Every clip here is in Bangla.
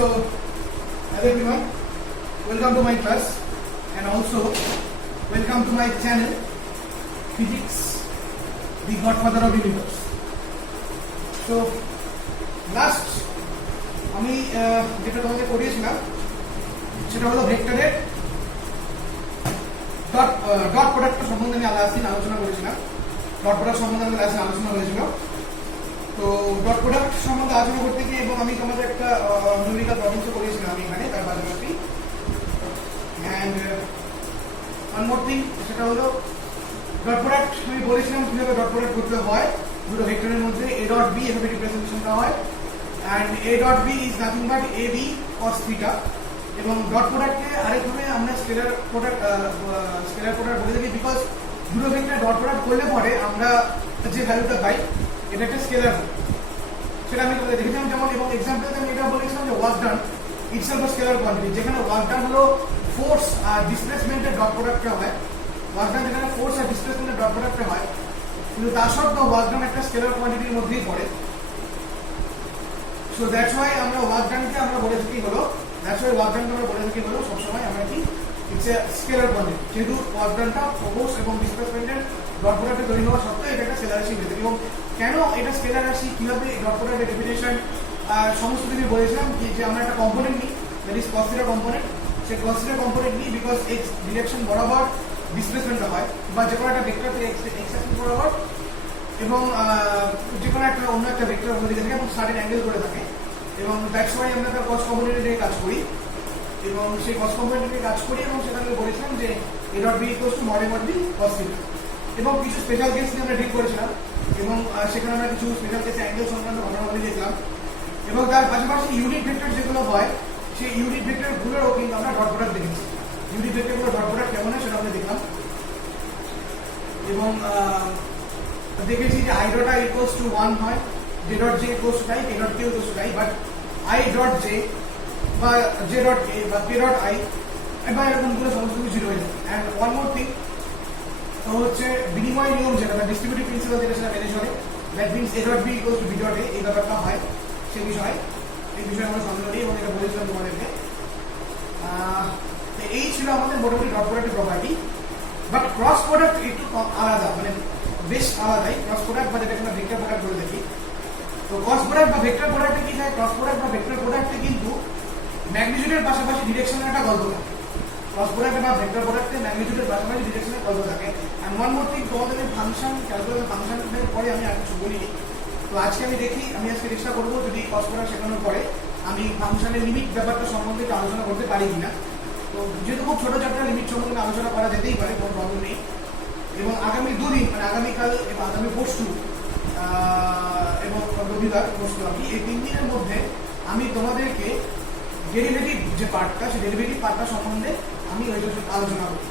So, hello everyone, welcome to my class and also welcome to my channel Physics, the Godfather of Universe. So, last আমি যেটা তোমাদের করিয়েছিলাম সেটা হলো ভেক্টরের ডট প্রোডাক্ট সম্বন্ধে আমি আলোচনা করেছিলাম। ডট প্রোডাক্ট সম্বন্ধে আমাদের আলোচনা হয়েছিল। তো ডট প্রোডাক্ট সম্বন্ধে আলোচনা করতে গিয়ে এবং আমি তোমাদের একটা নিউমেরিক্যাল প্রবলেমও করিয়েছিলাম আমি এখানে তার পাশাপাশি। অ্যান্ড ওয়ান মোর থিং, সেটা হলো ডট প্রোডাক্ট আমি বলেছিলাম কিভাবে ডট প্রোডাক্ট করতে হয় দুটো ভেক্টরের মধ্যে এ ডট বি এভাবে রিপ্রেজেন্টেশনটা হয়। And A dot B is nothing but A B cos theta. এবং ডট প্রোডাক্টকে আরেকভাবে আমরা স্কেলার প্রোডাক্ট বলে থাকি, বিকজ দুটো ভেক্টর ডট প্রোডাক্ট করলে পরে আমরা যে ভ্যালুটা পাই এটা একটা স্কেলার, সেটা আমি দেখেছিলাম। যেমন এবং এক্সাম্পল আমি এটা বলেছিলাম যে work done itself scalar quantity, যেখানে ওয়ার্ক ডান হলো ফোর্স আর ডিসপ্লেসমেন্টের ডট প্রোডাক্টটা হয়। ওয়ার্ক ডান যেখানে ফোর্স আর ডিসপ্লেসমেন্টের ডট প্রোডাক্টটা হয়, কিন্তু তা সত্ত্বেও ওয়ার্ক ডান একটা স্কেলার কোয়ান্টিটির মধ্যেই পড়ে। সো দ্যাটস ওয়াই আমরা ওয়ার্ক ডানকে আমরা বলে থাকি হলো সবসময় আমরা কি ইটস এ স্কেলার কোয়ান্টিটি, যেহেতু ওয়ার্ক ডানটা ফোর্স এবং ডিসপ্লেসমেন্টের ডট প্রোডাক্টে তৈরি হওয়া সত্ত্বেও এটা একটা স্কেলার রাশি হয়ে থাকে। এবং কেন এটা স্কেলার রাশি, কিভাবে ডট প্রোডাক্টের ডেফিনেশন সমস্ত কিছু বলেছিলাম যে আমরা একটা কম্পোনেন্ট নিই, that is cos theta component. সেই কস থিটা কম্পোনেন্ট নিই বিকজ এক্স ডিরেকশন বরাবর ডিসপ্লেসমেন্টটা হয়, বা যে কোনো একটা ভেক্টর থেকে এক্স অ্যাক্সিস বরাবর এবং যে কোনো একটা অন্য একটা ভেক্টর অন্যদিকে থাকে এবং সার্টেন অ্যাঙ্গেল করে থাকে। এবং দ্যাটস ওয়াই আমরা তার কস কম্পোনেন্ট নিয়ে কাজ করি এবং সেই কস কম্পোনেন্ট নিয়ে কাজ করি এবং সেখানে বলেছিলাম যে A dot B equals to mod A mod B cos theta. এবং কিছু স্পেশাল কেস নিয়ে আমরা ডিল করেছিলাম এবং সেখানে আমরা কিছু স্পেশাল কেসে অ্যাঙ্গেল সংক্রান্ত ঘটনা বলে দিয়েছিলাম। এবং তার পাশাপাশি ইউনিট ভেক্টর যেগুলো হয় সেই ইউনিট ভেক্টরগুলোরও কিন্তু আমরা ডট প্রোডাক্ট দেখেছি। ইউনিট ভেক্টরগুলো ডট প্রোডাক্ট কেমন হয় সেটা আমরা দেখলাম এবং দেখেছি যে I dot I equals to 1 হয়, J dot J equals to টাই, K dot K equals to টাই, বাট আই ডট জে বা জে ডট কে বা কে ডট আই বা এরকম করে সমস্ত কিছু জিরো হয়ে যায়। অ্যান্ড ওয়ান মোর থিং হচ্ছে বিনিময় নিয়ম, যেটা বা ডিস্ট্রিবিউটিভ প্রিন্সিপাল যেটা সেটা মেনে চলে, that means A dot B equals to B dot A, এই ব্যাপারটা হয়। সেই বিষয়ে আমরা সন্দেহ নেই এবং এটা বলেছিলাম তোমাদেরকে। এই ছিল আমাদের মোটামুটি ডট প্রোডাক্টের প্রপার্টি। বাট ক্রস প্রোডাক্ট একটু আলাদা, মানে বেশ আলাদাই। ক্রস প্রোডাক্ট বা যেটাকে আমরা ভেক্টর প্রোডাক্ট বলে দেখি। তো ক্রস প্রোডাক্ট বা ভেক্টর প্রোডাক্টে কি থাকে, ক্রস প্রোডাক্ট বা ভেক্টর প্রোডাক্টে কিন্তু ম্যাগনিটিউডের পাশাপাশি ডিরেকশনের একটা গল্প থাকে। ক্রস প্রোডাক্ট বা ভেক্টর প্রোডাক্টে ম্যাগনিটিউডের পাশাপাশি ডিরেকশনের গল্প থাকে। এন্ড ওয়ান মোর থিং, তোমাদের ফাংশন ক্যালকুলেটর ফাংশনের পরে আমি আর কিছু বলিনি। তো আজকে আমি আজকে চেষ্টা করবো যদি ক্রস প্রোডাক্ট শেখানোর পরে আমি ফাংশনের লিমিট ব্যাপারটা সম্বন্ধে একটু আলোচনা করতে পারি কিনা। তো যেহেতু খুব ছোট চ্যাপ্টার, লিমিট সম্বন্ধে আলোচনা করা যেতেই পারে, কোনো প্রবলেম নেই। এবং আগামী দুদিন, মানে আগামীকাল এবং আগামী পরশু এবং রবিবার পরশু, আমি এই 3 দিনের মধ্যে আমি তোমাদেরকে ডেরিভেটিভ যে পার্টটা, সেই ডেরিভেটিভ পার্টটা সম্বন্ধে আমি আলোচনা করব।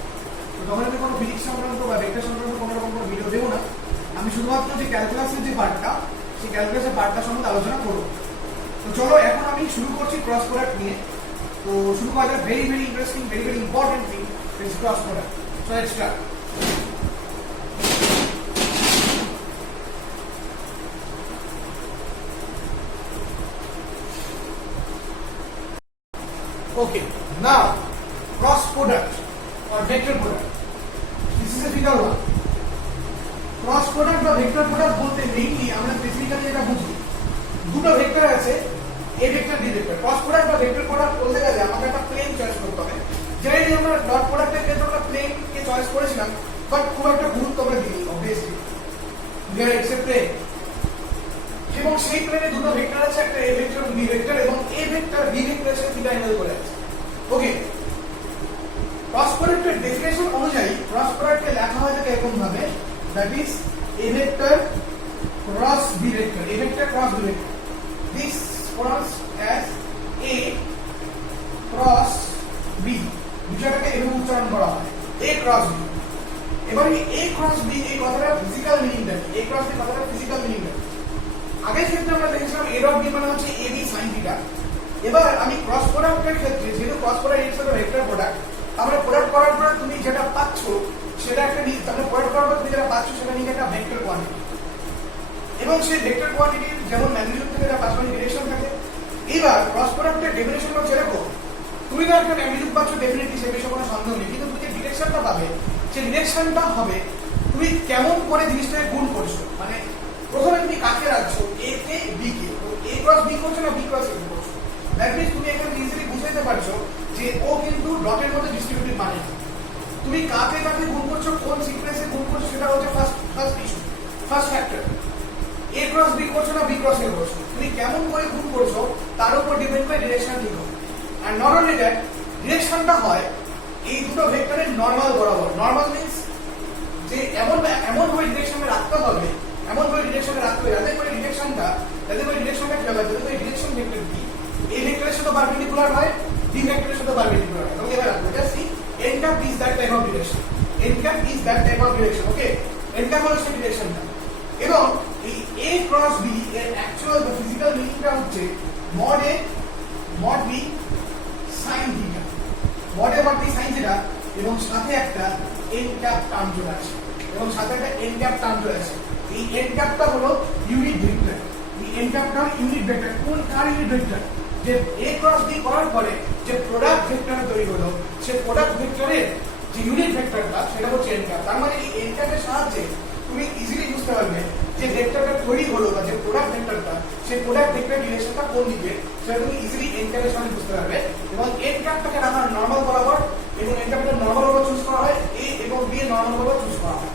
তো তখন আমি কোনো ফিজিক্স সংক্রান্ত বা ভেক্টর সংক্রান্ত কোনো রকম কোনো ভিডিও দেবো না। আমি শুধুমাত্র যে ক্যালকুলাসের যে পার্টটা, সেই ক্যালকুলাসের পার্টটা সম্বন্ধে আলোচনা করবো। তো চলো এখন আমি শুরু করছি ক্রস প্রোডাক্ট নিয়ে। তো শুরু করা যাক। Very very interesting, very very important thing is cross product. So let's start. Okay, now cross product or vector product. This is a figure 1. Cross product বা vector product বলতে মেইনলি আমরা স্পেসিফিক্যালি এটা বুঝি দুটো ভেক্টর আছে, a vector b vector. Cross product বা ভেক্টর প্রোডাক্ট বলতে গেলে আমাকে একটা প্লেন চয়েস করতে হবে। যেটাই আমরা ডট প্রোডাক্টের ক্ষেত্রে আমরা প্লেন কে চয়েস করেছিলাম, বাট খুব একটা গুরুত্ব আমরা দিইনি obviously, there it's a plane. এবং সেই প্লেনে দুটো ভেক্টর আছে, একটা a ভেক্টর b ভেক্টর, এবং a ভেক্টর b ভেক্টরের সাথে থিটা অ্যাঙ্গেল করে আছে। ওকে, ক্রস প্রোডাক্টের ডেফিনেশন অনুযায়ী ক্রস প্রোডাক্টকে লেখা হয় থাকে এরকম ভাবে, that is a vector cross b vector, a vector cross b vector. This forms as a cross b, বিষয়টাকে এভাবে উচ্চারণ করা হয়, a ক্রস b। এবার এই a ক্রস b এই কথাটা ফিজিক্যাল মিনিংটা কি, a ক্রস b কথাটা ফিজিক্যাল মিনিংটা কি? আগের ক্ষেত্রে আমরা দেখেছিলাম a ডট b মানে হচ্ছে ab sin থিটা। এবার আমি ক্রস প্রোডাক্টের ক্ষেত্রে, যেহেতু ক্রস প্রোডাক্ট ইজ একটা ভেক্টর প্রোডাক্ট, আমরা প্রোডাক্ট করার পরে তুমি যেটা পাচ্ছ সেটা একটা, তাহলে প্রোডাক্ট করার পর তুমি যেটা পাচ্ছ সেটা নিয়ে একটা ভেক্টর কোয়ান্টিটি। এবং সেই ভেক্টর কোয়ান্টিটির যেমন ম্যাগনিটিউড থেকে তার পাশাপাশি ডিরেকশন থাকে, এবার ক্রস প্রোডাক্টের ডেফিনেশন হচ্ছে এরকম, তুমি তো একটা ম্যাগনিটিউড পাচ্ছ ডেফিনেটলি, সে বিষয়ে কোনো সন্দেহ নেই, কিন্তু তুমি যে ডিরেকশনটা পাবে সেই ডিরেকশনটা হবে তুমি কেমন করে জিনিসটাকে গুণ করছো। মানে প্রথমে তুমি কাকে রাখছো, এ কে বি কে, এ ক্রস বি করছো না বি ক্রস এ করছো। দ্যাট মিন্স তুমি এখানে ইজিলি বুঝাইতে পারছো যে ও কিন্তু ডটের মধ্যে ডিস্ট্রিবিউটিভ মানে না। তুমি কাকে কাকে গুণ করছো, কোন সিকোয়েন্সে গুণ করছো, সেটা হচ্ছে ফার্স্ট ইস্যু, ফার্স্ট ফ্যাক্টর। এ ক্রস বি করছো না বি ক্রস এ করছো, তুমি কেমন করে গুণ করছো তার উপর ডিপেন্ড করে ডিরেকশন ঠিক হবে। আর নট অনলি দ্যাট, ডিরেকশনটা হয় এই দুটো ভেক্টরের নরমাল বরাবর। নরমাল মিন্স যে এমন ভাবে ডিরেকশনে রাখতে হবে, এমন ভাবে ডিরেকশনে রাখতে হবে যাতে করে ডিরেকশনটা কি হবে, যাতে করে ডিরেকশন ভেক্টর কি এই ভেক্টরের সাথে পারপেন্ডিকুলার হয়, বি ভেক্টরের সাথে পারপেন্ডিকুলার হয়। ওকে, এবার রাখবো just see n cap is that type of direction, n cap is that type of direction, okay. n cap হলো সেই ডিরেকশনটা, এবং এই a cross b এর অ্যাকচুয়াল বা ফিজিক্যাল মিনিংটা হচ্ছে mod a mod b sin theta, mod a mod b sin theta, এবং সাথে একটা n cap টার্ম চলে আসে, এবং সাথে একটা n cap টার্ম চলে আসে। এই n capটা হলো ইউনিট ভেক্টর, এই n capটা ইউনিট ভেক্টর। কোন কার ইউনিট ভেক্টর? যে a ক্রস b করার পরে যে প্রোডাক্ট ভেক্টর তৈরি হলো, সে প্রোডাক্ট ভেক্টরের যে ইউনিট ভেক্টরটা সেটা হচ্ছে n cap। তার মানে এই n cap এর সাহায্যে তুমি ইজিলি বুঝতে পারবে যে ভেক্টরটা তৈরি হলো বা যে প্রোডাক্ট ভেক্টরটা, সেই প্রোডাক্ট ভেক্টর ডিরেকশনটা কোন দিকে সেটা তুমি ইজিলি n cap এর সাহায্যে বুঝতে পারবে। এবং n capটাকে রাখা নরমাল বরাবর, এবং n capটা নরমাল বরাবর চুজ করা হয়, a এবং b এর নরমাল বরাবর চুজ করা হয়।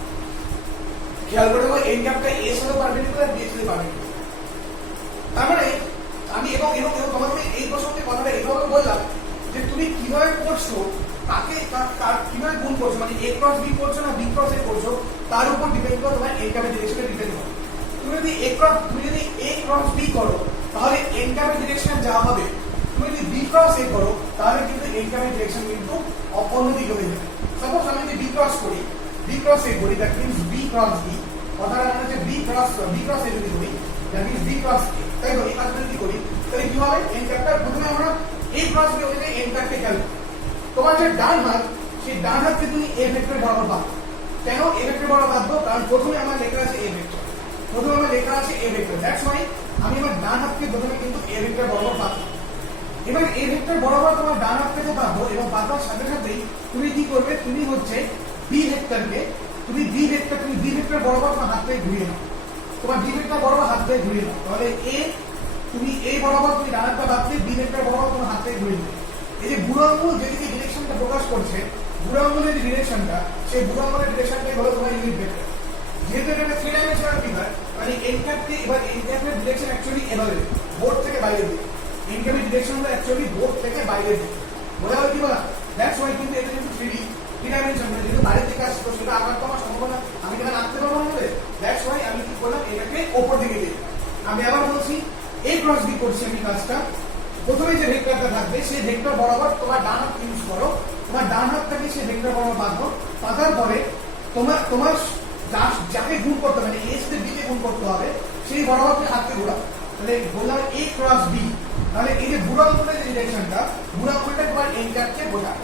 খেয়াল করে দেখো n capটা a এর সাথে পারপেন্ডিকুলার, b এর সাথে পারপেন্ডিকুলার। তার মানে আমি এবং তোমাকে এই প্রসঙ্গে কথাটা এইভাবে বললাম যে তুমি কিভাবে করছো, কাকে কিভাবে গুণ করছো, মানে a ক্রস b করছো না b ক্রস a করছো, তার উপর ডিপেন্ড করে তোমার n cap এর ডিরেকশনে ডিপেন্ড করে। তুমি যদি a ক্রস b করো তাহলে n cap এর ডিরেকশন যা হবে, তুমি যদি b ক্রস a করো তাহলে কিন্তু n cap এর ডিরেকশন কিন্তু অন্য দিকে হয়ে যাবে। সাপোজ আমি যদি b ক্রস a করি, that means b cross b, কথাটা মানে হচ্ছে b ক্রস a যদি করি, that means b cross a, তাই তো? এই কাজটা যদি করি তাহলে কি হবে, n capটা প্রথমে আমরা a ক্রস b হয়ে যায় n cap কে খেয়াল, তোমার যে ডান হাত, সেই ডান হাতকে তুমি a ভেক্টর বরাবর পাবো। কেন a ভেক্টর বরাবর পাবো? কারণ প্রথমে আমার লেখা আছে a ভেক্টর, দ্যাটস ওয়াই আমি আমার ডান হাতকে প্রথমে কিন্তু a ভেক্টর বরাবর পাবো। এবার a ভেক্টর বরাবর তোমার ডান হাতকে তো পাবো, এবং পাবার সাথে সাথেই তুমি কি করবে, তুমি হচ্ছে b ভেক্টরকে b ভেক্টর বরাবর তোমার হাত থেকে ঘুরিয়ে নাও, তোমার b ভেক্টর বরাবর হাত থেকে ঘুরিয়ে নাও, তাহলে তুমি a বরাবর তুমি ডান হাতটা বাদলে b ভেক্টর বরাবর তোমার হাত থেকে ঘুরিয়ে নেবে। এই যে বুড়ো আঙুল যেদিকে ডিরেকশনটা প্রকাশ করছে, বুড়ো আঙুলের ডিরেকশনটা, সেই বুড়ো আঙুলের ডিরেকশনটাই হলো তোমার ইউনিট ভেক্টর। যেহেতু এটা 3 ডাইমেনশনাল ফিগার, মানে n ক্যাপকে এবার n ক্যাপের ডিরেকশন অ্যাকচুয়ালি এভাবে বোর্ড থেকে বাইরে দিকে, n ক্যাপের ডিরেকশন হলো অ্যাকচুয়ালি বোর্ড থেকে বাইরে দিকে, বোঝা গেল কি বলা? দ্যাটস ওয়াই কিন্তু এটা কিন্তু 3 ডাইমেনশন, মানে যেহেতু বাইরে থেকে আসছে সেটা আবার তোমার সম্ভাবনা আমি কেন আঁকতে পারবো না বলে, দ্যাটস ওয়াই আমি কি করলাম, এটাকে ওপর দিকে দিই। আমি আবার বলছি a ক্রস b করছি আমি কাজটা, প্রথমে যে ভেক্টরটা থাকবে সেই ভেক্টর বরাবর তোমার ডান হাত ইউজ করো, তোমার ডান হাতটাকে সেই ভেক্টর বরাবর বাঁধো, বাঁধার পরে তোমার যাকে গুণ করতে হবে, মানে a সাথে b কে গুণ করতে হবে, সেই বরাবর তুমি হাতকে ঘোরাও। তাহলে বললাম a ক্রস b, তাহলে এই যে বুড়ো আঙুলের যে ডিরেকশনটা, বুড়ো আঙুলটা তোমার n ক্যাপকে বোঝায়।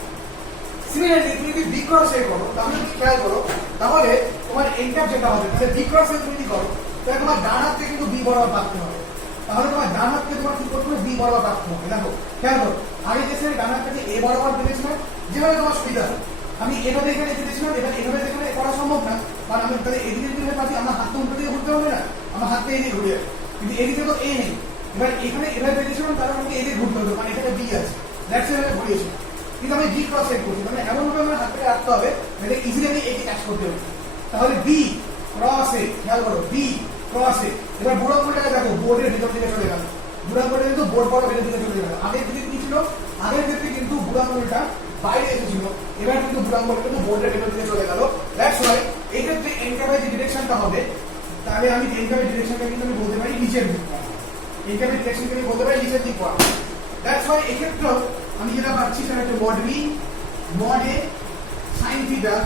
সিমিলারলি তুমি যদি b ক্রস a করো, তাহলে তুমি খেয়াল করো, তাহলে তোমার n ক্যাপ যেটা হবে, তাহলে b ক্রস a তুমি কি করো, তাহলে তোমার ডান হাতকে কিন্তু b বরাবর বাঁধতে হবে, তাহলে তোমার ডান হাতকে তোমার কি করতে হবে, b বরাবর রাখতে হবে। দেখো খেয়াল করো, আগে যে ডান হাতটাকে a বরাবর দিয়েছিলাম, যেভাবে তোমার সুবিধা হয়, আমি এভাবে এখানে দিয়েছিলাম, এবার এভাবে এখানে করা সম্ভব না, কারণ আমি তাহলে এদিকে দিলে পাচ্ছি, আমার হাতটা উল্টো দিকে ঘুরতে হবে না, আমার হাতটা এদিকে ঘুরে যাবে, কিন্তু এদিকে তো a নেই, এবার এখানে এভাবে দিয়েছিলাম, তাহলে আমাকে এদিকে ঘুরতে হবে, মানে এখানে b আছে, দ্যাটস এভাবে ঘুরিয়েছিলাম, কিন্তু আমি b ক্রস a করছি, মানে এমন ভাবে আমার হাতটাকে রাখতে হবে মানে ইজিলি আমি একে ক্যাচ করতে হবে। তাহলে b ক্রস a, খেয়াল করো b ক্রস a, এবার বুড়ো আঙুলটাকে দেখো বোর্ডের ভিতর দিকে চলে গেল, বুড়ো আঙুলটা কিন্তু বোর্ড বরাবর ভিতর দিকে চলে গেল। আগের দিকে কি ছিল, আগের ক্ষেত্রে কিন্তু বুড়ো আঙুলটা বাইরে এসেছিল, এবার কিন্তু বুড়ো আঙুলটা কিন্তু বোর্ডের ভিতর দিকে চলে গেল। দ্যাটস ওয়াই এই ক্ষেত্রে n ক্যাপের যে ডিরেকশনটা হবে, তাহলে আমি n ক্যাপের ডিরেকশনটা কিন্তু আমি বলতে পারি নিচের দিক, n ক্যাপের ডিরেকশনকে আমি বলতে পারি নিচের দিক পড়া। দ্যাটস ওয়াই এই ক্ষেত্রেও আমি যেটা পাচ্ছি সেটা হচ্ছে mod b mod a sin theta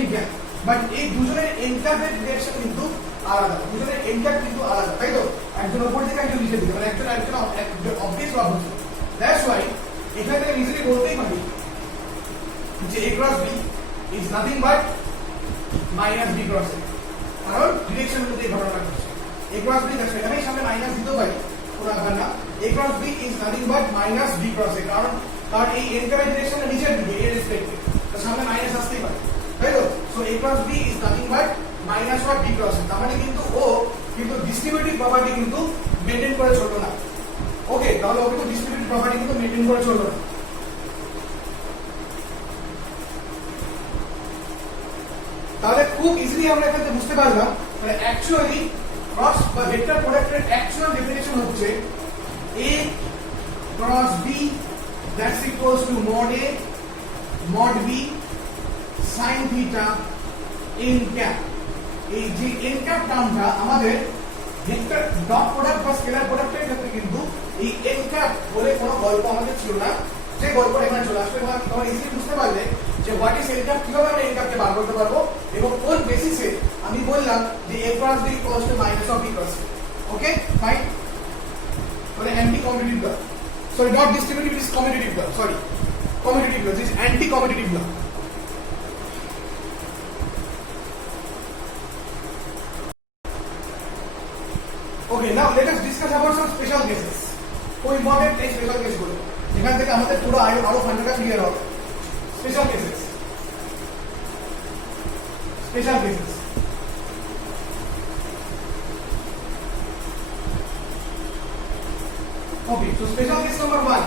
n cap, but এই দুজনের n ক্যাপের ডিরেকশন কিন্তু আলাদা, দুজনের n cap কিন্তু আলাদা, তাই তো? একজন উপর দিকে একজন নিচের দিকে, মানে একজন অবভিয়াস ভাব হচ্ছে। দ্যাটস ওয়াই এখানে থেকে ইজিলি বলতেই পারি যে a cross b is nothing but minus b cross a, কারণ ডিরেকশন কিন্তু এই ঘটনা ঘটছে। a ক্রস b দেখো এখানেই সামনে মাইনাস দিতেও পারি, কোনো ব্যাপার না। a cross b is nothing but minus b cross a, কারণ এই n এর ডিরেকশনটা নিচের দিকে এর রেসপেক্টে, তো সামনে মাইনাস আসতেই পারে, তাই তো? So a cross b is nothing but minus what b cross a, তার মানে কিন্তু ও কিন্তু ডিস্ট্রিবিউটিভ প্রপার্টি কিন্তু মেইনটেইন করে চললো না। ওকে, তাহলে ও কিন্তু ডিস্ট্রিবিউটিভ প্রপার্টি কিন্তু মেইনটেইন করে চললো না। তাহলে খুব ইজিলি আমরা এখান থেকে বুঝতে পারলাম মানে অ্যাকচুয়ালি ক্রস বা ভেক্টর প্রোডাক্টের অ্যাকচুয়াল ডেফিনেশন হচ্ছে a cross b that's equals to mod a mod b sin theta n cap। এই যে n cap টার্মটা আমাদের ভেক্টর ডট প্রোডাক্ট বা স্কেলার প্রোডাক্টের ক্ষেত্রে কিন্তু এই n cap বলে কোনো গল্প আমাদের ছিল না, যে গল্পটা এখানে চলে আসবে। তোমরা ইজিলি বুঝতে পারলে যে হোয়াট ইজ n cap, কিভাবে আমরা n cap কে বার করতে পারবো এবং কোন বেসিসে আমি বললাম যে a cross b equals to minus of b cross a। Okay fine, মানে anti commutative law, sorry not distributive, it is commutative law, sorry commutative law, this is anti commutative law. Okay, now let us discuss about some special cases. খুব ইম্পর্টেন্ট এই স্পেশাল কেসগুলো, যেখান থেকে আমাদের পুরো আরো ফান্ডাটা ক্লিয়ার হবে। Special cases, special cases. Okay, so special case number 1.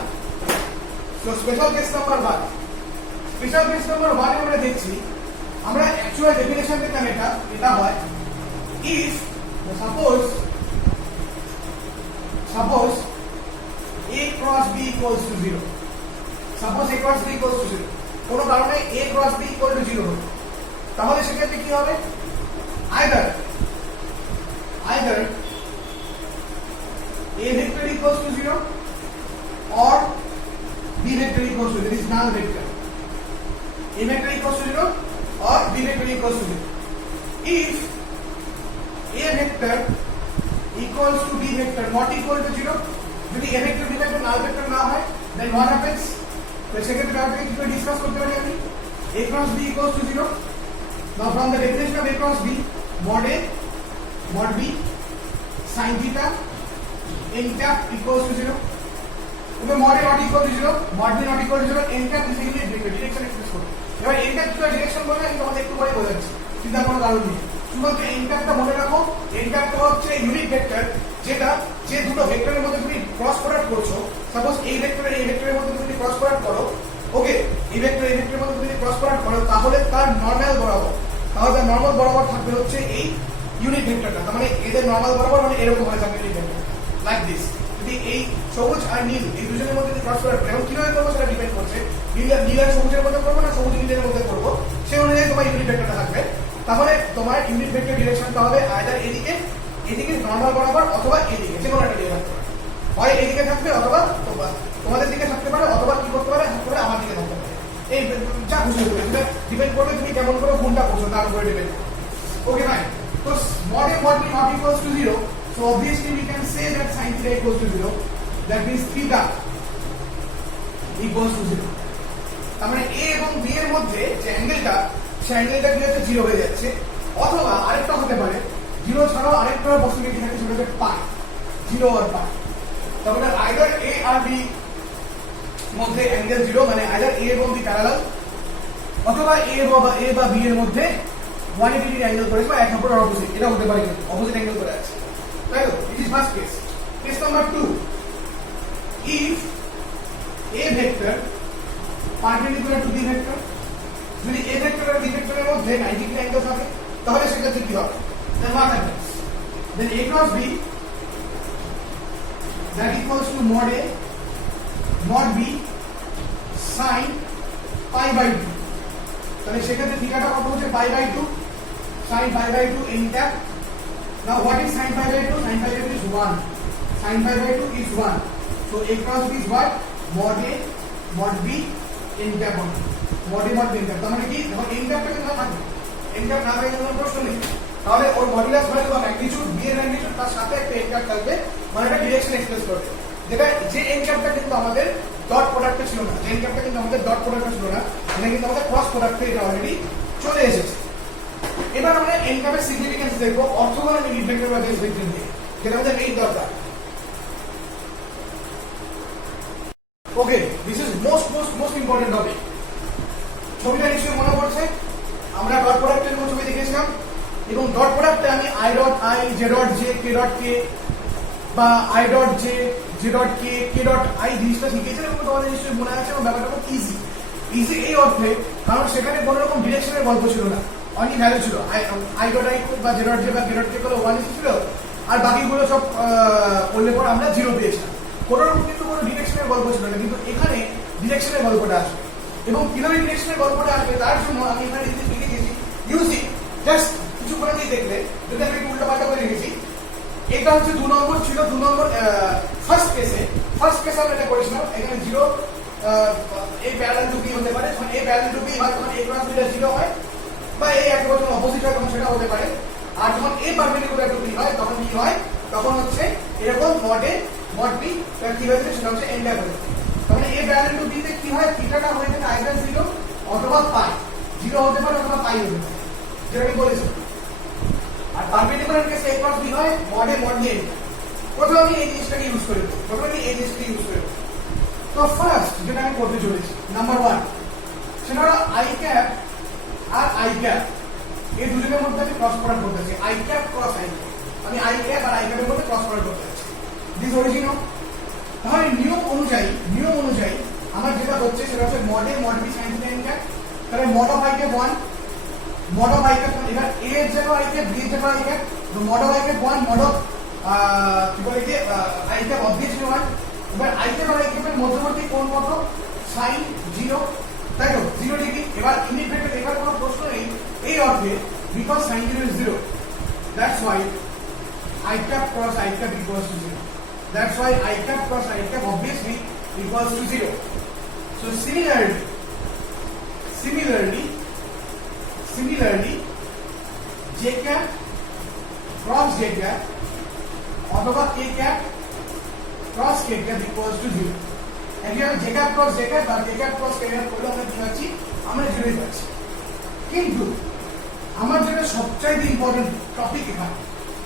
So special case number 1. Special case number 1 আমরা দেখছি, আমরা অ্যাকচুয়াল ডেফিনেশন দেখলাম এটা হয় if suppose a cross b equals to 0, suppose a cross b equals to 0, কোনো কারণে a cross b equal to 0 হবে, তাহলে সেক্ষেত্রে কি হবে? either a vector equals to 0 or b vector equals to 0, that is null vector. A vector equals to 0 or b vector equals to 0. If a vector equals to b vector not equal to 0, যদি a vector b vector null vector না হয়, then what happens? তো সেক্ষেত্রে ব্যাপারটাকে কি করে ডিসকাস করতে পারি আমি? a cross b equals to 0. Now from the definition of a cross b, mod a mod b sin theta n cap equals to 0. Okay, mod a not equal to 0, mod b not equal to 0, n cap is equal to direction express করব। এবার n cap কি ডিরেকশন বলে আমি তোমাদের একটু পরে বোঝাচ্ছি, চিন্তা করার কারণ নেই। শুধুমাত্র n ক্যাপটা মনে রাখো, n ক্যাপটা হচ্ছে ইউনিট ভেক্টর, যেটা যে দুটো ভেক্টরের মধ্যে তুমি ক্রস প্রোডাক্ট করছো। সাপোজ এই ভেক্টরের এই ভেক্টরের মধ্যে তুমি ক্রস প্রোডাক্ট করো, ওকে, এই ভেক্টর এই ভেক্টরের মধ্যে তুমি ক্রস প্রোডাক্ট করো, তাহলে তার নরমাল বরাবর, তাহলে তার নরমাল বরাবর থাকবে হচ্ছে এই ইউনিট ভেক্টরটা। তার মানে এদের নরমাল বরাবর মানে এরকম হয়ে থাকবে ইউনিট ভেক্টর, লাইক দিস। যদি এই সবুজ আর নীল এই দুজনের মধ্যে যদি ক্রস প্রোডাক্ট এবং কিভাবে করবো সেটা ডিপেন্ড করছে, নীল আর সবুজের মধ্যে করবো না সবুজ নীলের মধ্যে করবো, সেই অনুযায়ী তোমার ইউনিট ভেক্টরটা থাকবে। তাহলে তোমার ইউনিট ভেক্টর ডিরেকশনটা হবে আইদার এদিকে নরমাল বরাবর অথবা এদিকে, যে কোনো একটা দিকে থাকতে পারে, হয় এদিকে থাকবে অথবা তোমাদের দিকে থাকতে পারে, অথবা কি করতে পারে আমার দিকে থাকতে পারে। এই যা খুশি হবে, এটা ডিপেন্ড করবে তুমি কেমন করে কোনটা করছো তার উপরে ডিপেন্ড করবে। ওকে ফাইন, তো mod a mod b not equals to 0, so obviously we can say that sin theta equals to 0, that means theta equals to 0। তার মানে a এবং b এর মধ্যে যে অ্যাঙ্গেলটা, সেই অ্যাঙ্গেলটা কি হচ্ছে 0 হয়ে যাচ্ছে। অথবা আরেকটা হতে পারে 0 ছাড়াও আরেকটা পসিবিলিটি থাকে, সেটা হচ্ছে পাই, 0 আর পাই। তাহলে আইদার a আর b মধ্যে অ্যাঙ্গেল 0, মানে আইদার a এবং b প্যারালাল, অথবা a বা b এর মধ্যে 180 ডিগ্রি অ্যাঙ্গেল করেছে বা এক অপরের অপোজিট, এটা হতে পারে, কিন্তু অপোজিট অ্যাঙ্গেল করে আছে, তাই তো? It is first case. Case number 2, if a vector perpendicular to b vector, যদি a ভেক্টর আর b ভেক্টরের মধ্যে 90 ডিগ্রি অ্যাঙ্গেল থাকে, তাহলে সেটা কি হবে? then what happens? then a cross b that equals to mod a mod b sin pi by 2, তাহলে সেক্ষেত্রে থিটাটা কত হচ্ছে? pi by 2 sin pi by 2 n cap। now what is sin pi by 2? sin pi by 2 is 1, sin pi by 2 is 1, so a cross b is what? mod a mod b n cap on mod a mod b n cap। তার মানে কি, যখন n capটা কিন্তু থাকবে, n cap না থাকলে কোনো প্রশ্ন নেই, তাহলে ওর মডুলাস ভ্যালু বা ম্যাগনিটিউড b এর ম্যাগনিটিউড তার সাথে একটা n cap থাকবে, মানে এটা ডিরেকশন এক্সপ্রেস করবে। যেটা যে n capটা কিন্তু আমাদের ডট প্রোডাক্টে ছিল না, যে n capটা কিন্তু আমাদের ডট প্রোডাক্টে ছিল না, এটা কিন্তু আমাদের ক্রস প্রোডাক্টে এটা অলরেডি চলে এসেছে। এবার আমরা n cap এর সিগনিফিকেন্স দেখব অর্থগোনাল ইউনিট ভেক্টর বা বেস ভেক্টর দিয়ে, যেটা আমাদের মেইন দরকার। Okay, this is most important topic. ছবিটা নিশ্চয়ই মনে পড়ছে, আমরা ডট প্রোডাক্টের কোন ছবি দেখেছিলাম, এবং ডট প্রোডাক্টে আমি i dot i, j dot j, k dot কে, বা i dot j, j dot k, k dot i জিনিসটা শিখেছেন এবং তোমাদের নিশ্চয়ই মনে আছে, এবং ব্যাপারটা খুব ইজি। ইজি এই অর্থে কারণ সেখানে কোনো রকম ডিরেকশনের গল্প ছিল না, অনলি ভ্যালু ছিল। আই ডট আই বা জে ডট জে বা কে ডট কে গুলো 1 এসেছিল, আর বাকিগুলো সব করলে পর আমরা 0 পেয়েছিলাম। কোনো রকম কিন্তু কোনো ডিরেকশনের গল্প ছিল না, কিন্তু এখানে ডিরেকশনের গল্পটা আসবে। এবং কিভাবে ডিরেকশনের গল্পটা আসবে তার জন্য আমি এখানে যদি লিখে দিয়েছি ইউজিং, জাস্ট কিছু করে দিয়ে দেখলে, যদি আমি উল্টা পাল্টা করে লিখেছি, এটা হচ্ছে 2 নম্বর ছিল, 2 নম্বর ফার্স্ট কেসে আমরা এটা করেছিলাম। এখানে 0 এই প্যারালাল টু বি হতে পারে, যখন এই প্যারালাল টু বি হয় তখন a ক্রস বিটা 0 হয়, বা এই একেবারে যখন অপোজিট হয় তখন সেটা হতে পারে। আর যখন a পারপেন্ডিকুলার টু বি হয় তখন কি হয়, তখন হচ্ছে এরকম মড বি কি হয়েছে সেটা হচ্ছে এন্ডার হয়েছে। তাহলে a প্যারালাল টু বি তে কি হয়, থিটাটা হয়ে থাকে আইদার 0 অথবা পাই, 0 হতে পারে অথবা পাই হতে পারে, যেটা আমি বলেছি। আর পারপেন্ডিকুলার কেসে a ক্রস বি হয় মড বি। প্রথমে আমি এই জিনিসটাকে ইউজ করি, তো ফার্স্ট যেটা আমি করতে চলেছি, নাম্বার 1, সেটা হলো আই ক্যাপ আর আই ক্যাপ, এই দুজনের মধ্যে আমি ক্রস প্রোডাক্ট করতে চাই। I cap cross i cap, আমি আই ক্যাপ আর আই ক্যাপের মধ্যে ক্রস প্রোডাক্ট করতে চাই। This original. তাহলে নিয়ম অনুযায়ী আমার যেটা হচ্ছে সেটা হচ্ছে mod b sine theta n cap. তাহলে mod of i cap 1, mod of i cap, এবার a এর জায়গায় আই ক্যাপ, b এর জায়গায় আই ক্যাপ, তো mod of i cap 1, mod of কি বলে যে আই ক্যাপ অবভিয়াসলি 1। এবার আই ক্যাপ আর আই ক্যাপের মধ্যবর্তী কোণ কত, sin 0, তাই তো 0 ডিগ্রি। এবার ইউনিট ভেক্টর লেখার কোনো প্রশ্ন নেই এই অর্থে, because sin 0 is 0, that's why I cap cross I cap equals to 0, that's why I cap cross I cap obviously equals to 0. So similarly j cap cross j cap অথবা k cap cross k cap equals to 0. একইভাবে j cap cross j cap বা k cap cross k cap করলে আমরা কি পাচ্ছি, আমরা 0 পাচ্ছি। কিন্তু আমার যেটা সবচেয়ে ইম্পর্টেন্ট টপিক এখানে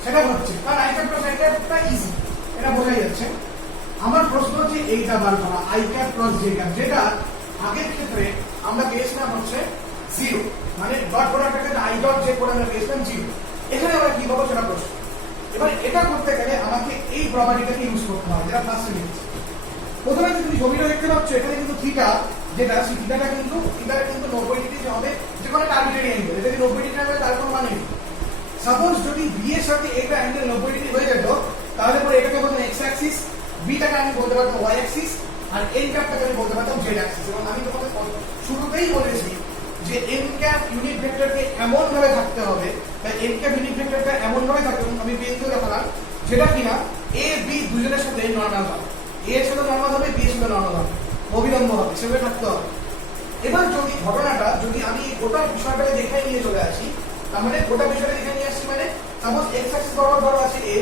সেটা হচ্ছে, কারণ i cap cross i cap টা ইজি, এটা বোঝা যাচ্ছে। আমার প্রশ্ন হচ্ছে এইটা বার করা, i cap cross j cap, যেটা আগের ক্ষেত্রে আমরা পেয়েছিলাম হচ্ছে 0, মানে ডট প্রোডাক্টটাকে i ডট j করে আমরা পেয়েছিলাম 0। এখানে আমরা কি পাবো সেটা প্রশ্ন। এবার এটা করতে গেলে আমাকে এই প্রপার্টিটাকে ইউজ করতে হবে, যেটা ফার্স্টে লিখেছি। প্রথমে তুমি ছবিটা দেখতে পাচ্ছ, এখানে কিন্তু থিটা যেটা, সেই থিটাটা কিন্তু 90 ডিগ্রি হবে, যে কোনো আরবিট্রারি অ্যাঙ্গেল। এটা যদি 90 ডিগ্রি হবে তার কোনো মানে নেই। সাপোজ যদি বি এর সাথে এটা অ্যাঙ্গেল 90 ডিগ্রি হয়ে যেত, তাহলে পরে এটাকে বলতাম এক্স অ্যাক্সিস, বিটাকে আমি বলতে পারতাম ওয়াই অ্যাক্সিস, আর এন ক্যাপটাকে আমি বলতে পারতাম জেড অ্যাক্সিস। এবং আমি তোমাদের শুরুতেই বলেছি যে এন ক্যাপ ইউনিট ভেক্টরকে এমন ভাবে থাকতে হবে, বা এন ক্যাপ ইউনিট ভেক্টরটা এমন ভাবে থাকতে হবে, আমি পেন্সিল দেখালাম, যেটা কিনা এ বি দুজনের সাথে নরমাল হবে, এ এর সাথে নরমাল হবে, বি এর সাথে নরমাল হবে, অবিলম্ব হবে, সেভাবে থাকতে হবে। এবার যদি ঘটনাটা যদি আমি গোটা বিষয়টাকে দেখাই নিয়ে চলে আসি, তার মানে গোটা বিষয়টা দেখে নিয়ে আসছি, মানে সাপোজ এক্স অ্যাক্সিস বরাবর ধরো আছে এ,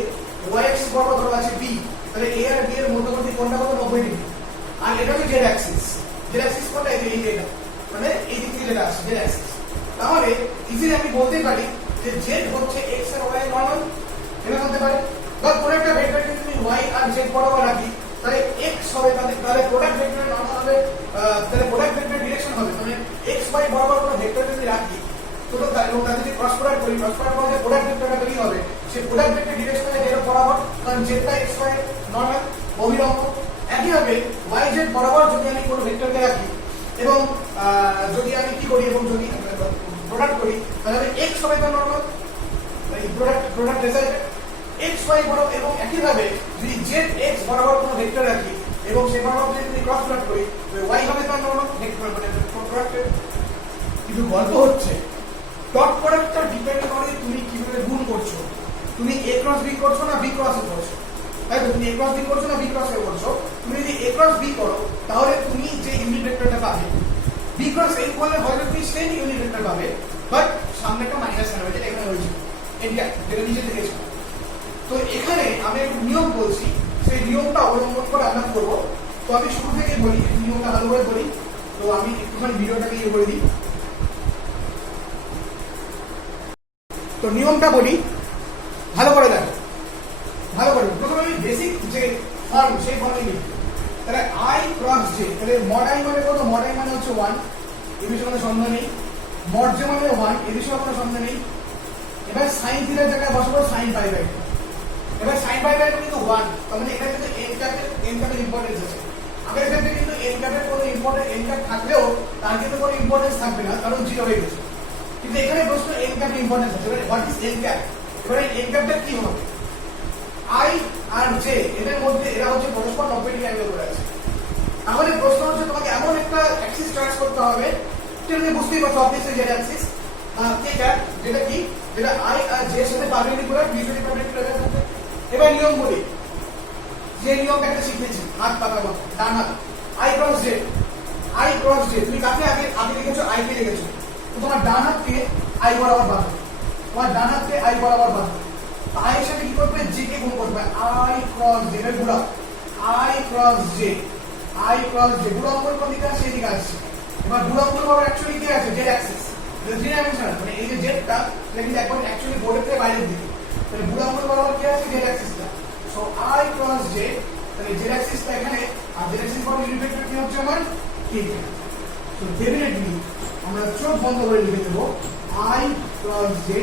ওয়াই অ্যাক্সিস বরাবর ধরো আছে বি, তাহলে এ আর বি এর মধ্যবর্তী কোণটা কত, 90 ডিগ্রি। আর এটা হচ্ছে জেড অ্যাক্সিস, কোনটা এই এটা, মানে এই দিক থেকে যেটা আসছে জেড অ্যাক্সিস। তাহলে ইজিলি আমি বলতে পারি যে জেড হচ্ছে এক্স আর ওয়াই এর নরমাল, এটা বলতে পারি। বা কোন একটা ভেক্টরকে তুমি ওয়াই আর জেড বরাবর রাখি, তাহলে এক্স হবে, তাহলে প্রোডাক্ট ভেক্টরের নরমাল হবে, তাহলে প্রোডাক্ট ভেক্টর ডিরেকশন হবে, মানে এক্স ওয়াই বরাবর কোনো ভেক্টর যদি রাখি, তো তার যদি ক্রস প্রোডাক্ট করি, ক্রস প্রোডাক্ট করলে প্রোডাক্ট ভেক্টরটা তৈরি হবে, সেই প্রোডাক্ট ভেক্টর ডিরেকশনে জেড বরাবর, কারণ জেডটা এক্স ওয়াই নরমাল অভিলম্ব। একইভাবে ওয়াই জেড বরাবর যদি আমি কোনো ভেক্টরকে রাখি এবং যদি আমি কি করি এবং যদি প্রোডাক্ট করি, তাহলে এক্স হবে তার নরমাল, এই প্রোডাক্ট রেজাল্ট এক্স ওয়াই বরাবর। এবং একইভাবে যদি জেড এক্স বরাবর কোনো ভেক্টর রাখি এবং সেই বরাবর যদি ক্রস প্রোডাক্ট করি, ওয়াই হবে তার নরমাল ভেক্টর, মানে প্রোডাক্টের। কিন্তু গল্প হচ্ছে ডট প্রোডাক্টটা ডিপেন্ড করে তুমি কিভাবে গুণ করছো, তুমি এ ক্রস বি করছো না বি ক্রস এ করছো, তাই তো? তুমি এ ক্রস বি করছো না বি ক্রস এ করছো? তুমি যদি এ ক্রস বি করো, তাহলে তুমি যে ইউনিট ভেক্টরটা পাবে, বি ক্রস এ করলে হয়তো তুমি সেম ইউনিট ভেক্টর পাবে, বাট সামনে একটা মাইনাস সাইন হবে, যেটা এখানে হয়েছে, এটা যেটা নিচে দেখেছো। তো এখানে আমি একটা নিয়ম বলছি, সেই নিয়মটা অবলম্বন করে আমরা করবো। তো আমি শুরু থেকে বলি, নিয়মটা ভালো করে বলি। তো আমি একটুখানি ভিডিওটাকে ইয়ে করে দিই। তো নিয়মটা বলি, ভালো করে দেখো, ভালো করে। প্রথমে আমি বেসিক যে ফর্ম, সেই ফর্মে লিখি। তাহলে আই ক্রস জে, তাহলে মড আই মানে কত? মড আই মানে হচ্ছে 1, এই বিষয়ে কোনো সন্দেহ নেই। মড জে মানে 1, এই বিষয়ে কোনো সন্দেহ নেই। এবার সাইন থিটার জায়গায় বসাবো সাইন পাই বাই 2। এবার সাইন পাই বাই 2 কিন্তু 1, তার মানে এখানে কিন্তু এন ক্যাপের ইম্পর্টেন্স আছে। আগের ক্ষেত্রে কিন্তু এন ক্যাপের কোনো ইম্পর্টেন্স, এন ক্যাপ থাকলেও তার কিন্তু কোনো ইম্পর্টেন্স থাকবে না, কারণ 0 হয়ে গেছে। কিন্তু এখানে প্রশ্ন এন ক্যাপের ইম্পর্টেন্স আছে। এবারে হোয়াট ইজ এন ক্যাপ? এবারে এন ক্যাপটা কি হবে? আই আর জে এদের মধ্যে এরা হচ্ছে পরস্পর 90 ডিগ্রি অ্যাঙ্গেল করে আছে। তাহলে প্রশ্ন হচ্ছে তোমাকে এমন একটা অ্যাক্সিস চয়েস করতে হবে, তুমি বুঝতেই পারছো অবভিয়াসলি যে অ্যাক্সিস কে ক্যাপ, যেটা কি, যেটা আই আর জে এর সাথে পারপেন্ডিকুলার, মিউচুয়ালি পারপেন্ডিকুলার থাকবে। এবার নিয়ম বলি, যে নিয়মটা একটা শিখেছি, হাত পাকাবো, ডান হাত I cross J, I cross J, তুমি কাকে আগে আগে লিখেছো? আই কে লিখেছো, তো তোমার ডান হাতকে আই বরাবর বাঁধো, তোমার ডান হাতকে আই বরাবর বাঁধো। আই এর সাথে কি করবে? জে কে গুণ করবে, আই ক্রস জে, এর গুণা I cross J, I cross J. বুড়ো আঙ্গুল কোন দিকে আসছে? এদিকে আসছে। এবার বুড়ো আঙ্গুল বাবা অ্যাকচুয়ালি কি আছে? জেড অ্যাক্সিস, থ্রি ডাইমেনশনাল, মানে এই যে জেডটা এটা কিন্তু এখন অ্যাকচুয়ালি বোর্ডের থেকে বাইরের দিকে, তাহলে বুড়ো আঙ্গুল বরাবর কি আছে? জেড অ্যাক্সিসটা। সো আই ক্রস জে, তাহলে জেড অ্যাক্সিসটা এখানে, আর জেড অ্যাক্সিস বরাবর ইউনিট ভেক্টর কি হচ্ছে আমার? কে ক্যাপ। সো ডেফিনেটলি আমরা চোখ বন্ধ করে লিখে দেব i cross j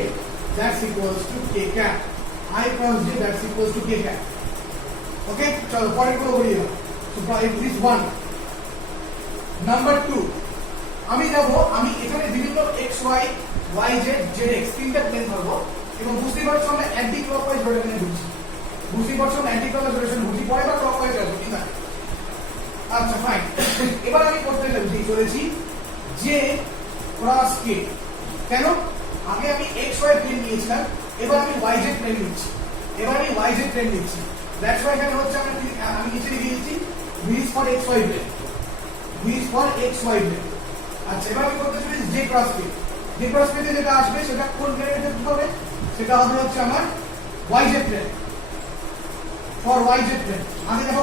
that's equals to k cap, i cross j that's equals to k cap. Okay, চলো পরের গুলো বলি না। So this one. নাম্বার 2, আমি যাবো, আমি এখানে বিভিন্ন X Y, Y Z, Z X তিনটা প্লেন ধরবো, এবং বুঝতেই পারছো আমরা অ্যান্টি ক্লকওয়াইজ রোটেশনে ঘুরছি। বুঝতেই পারছো আমরা অ্যান্টি ক্লকওয়াইজ রোটেশন ঘুরছি, পরে বা ক্লকওয়াইজ আসবো, ঠিক আছে? আচ্ছা ফাইন। এবার আমি করতে চলেছি জে ক্রস কে। কেন? আগে আমি এক্স ওয়াই প্লেন নিয়েছিলাম, এবার আমি ওয়াই জেড প্লেন নিচ্ছি, এবার আমি ওয়াই জেড প্লেন নিচ্ছি। দ্যাটস ওয়াই এখানে হচ্ছে আমি নিচে লিখে দিচ্ছি V is for X Y plane, V is for X Y plane. আচ্ছা, এবার আমি করতে চলেছি J cross K. J cross K তে যেটা আসবে সেটা কোন প্লেনের ক্ষেত্রে হবে? সেটা হবে হচ্ছে আমার Y Z plane, for Y Z plane. আগে দেখো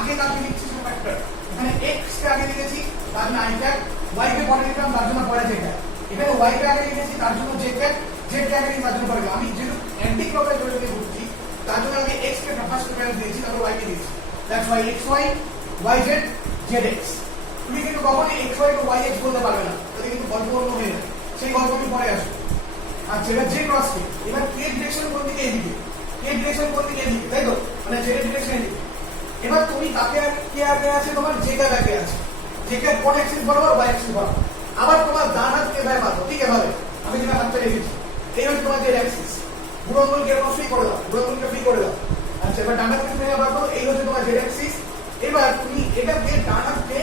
আগে কাকে লিখছি সেটা ফ্যাক্টর, এখানে এক্স কে আগে লিখেছি তার জন্য আই ক্যাপ, ওয়াই কে পরে লিখলাম তার জন্য পরে জে ক্যাপ, এখানে ওয়াই কে আগে লিখেছি তার জন্য জে ক্যাপ, জেড কে আগে লিখেছি তার জন্য পরে। আমি যেহেতু অ্যান্টি ক্লকওয়াইজ রোটেশনে ঘুরছি তার জন্য আমি এক্স কে ফার্স্ট প্রেফারেন্স দিয়েছি, তারপর ওয়াই কে দিয়েছি। That's why X Y, Y Z, Z X. তুমি কিন্তু কখনোই এক্স ওয়াই কে ওয়াই এক্স বলতে পারবে না, তাহলে কিন্তু গল্প অন্য হয়ে যাবে, সেই গল্প আমি পরে আসবো। আচ্ছা, এবার জে ক্রস কে, এবার কে ডিরেকশন কোন দিকে? এদিকে। কে ডিরেকশন কোন দিকে? এদিকে, তাই তো, মানে জেড ডিরেকশন এদিকে। এবার তুমি কাকে কে আগে আছে? তোমার জে ক্যাপ আগে আছে, জে ক্যাপ কোন অ্যাক্সিস বরাবর? ওয়াই অ্যাক্সিস বরাবর। আবার তোমার ডান হাত কে ভাবে বাঁধো, ঠিক এভাবে আমি যেটা হাতটা রেখেছি, এই হচ্ছে তোমার জেড অ্যাক্সিস। বুড়ো আঙ্গুলকে এরকম ফ্রি করে দাও, বুড়ো আঙ্গুলকে ফ্রি করে দাও। আচ্ছা, এবার ডান হাতকে ভেঙে বাঁধো, এই হচ্ছে তোমার জেড অ্যাক্সিস। এবার তুমি এটাকে ডান হাতকে,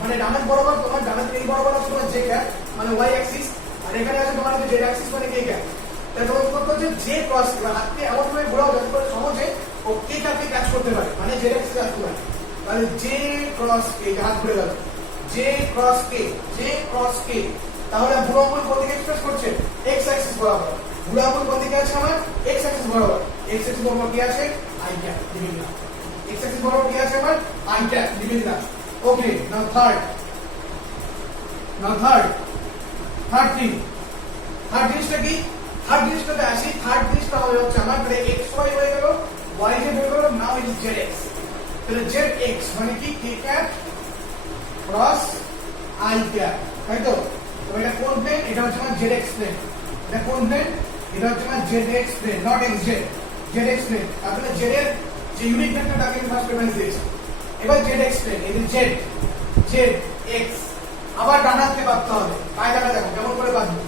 মানে ডান হাত বরাবর, তোমার ডান হাত এই বরাবর আছে তোমার জে ক্যাপ মানে ওয়াই অ্যাক্সিস, আর এখানে আছে তোমার জেড অ্যাক্সিস মানে কে ক্যাপ। তাহলে তোমার করতে হচ্ছে জে ক্রস কে, হাতকে এমন ভাবে ঘোরাও যাতে করে সহজে ও কে ক্যাপকে ক্যাচ করতে পারে, মানে জেড অ্যাক্সিস আসতে পারে। তাহলে জে ক্রস কে, হাত ঘুরে গেল, J cross K, J cross কে। তাহলে বুড়ো আঙ্গুল কোন দিকে এক্সপ্রেস করছে? এক্স অ্যাক্সিস বরাবর। বুড়ো আঙ্গুল কোন দিকে আছে আমার? এক্স অ্যাক্সিস বরাবর। এক্স অ্যাক্সিস বরাবর কি আছে? আই ক্যাপ, লিখে দিলাম। এক্স অ্যাক্সিস বরাবর কি আছে আমার? আই ক্যাপ, লিখে দিলাম। ওকে, নাও থার্ড থিং। থার্ড জিনিসটা কি? থার্ড জিনিসটাতে আসি। থার্ড জিনিসটা হবে হচ্ছে আমার এক্স ওয়াই হয়ে গেল, ওয়াই জেড হয়ে গেল, নাও ইট ইজ জেড এক্স। তাহলে জেড এক্স মানে কি? কে ক্যাপ ক্রস আই ক্যাপ, তাই তো? এটা কোন প্লেন? এটা হচ্ছে আমার জেড এক্স প্লেন। এটা কোন প্লেন? এটা হচ্ছে আমার Z X plane, not X Z, Z X plane. তাহলে জেড এর যে ইউনিট ভেক্টর তাকে আমি ফার্স্ট প্রেফারেন্স দিয়েছি। এবার জেড এক্স প্লেন, এই যে জেড, জেড এক্স। আবার ডান হাতকে বাঁধতে হবে, কায়দাটা দেখো কেমন করে বাঁধবো।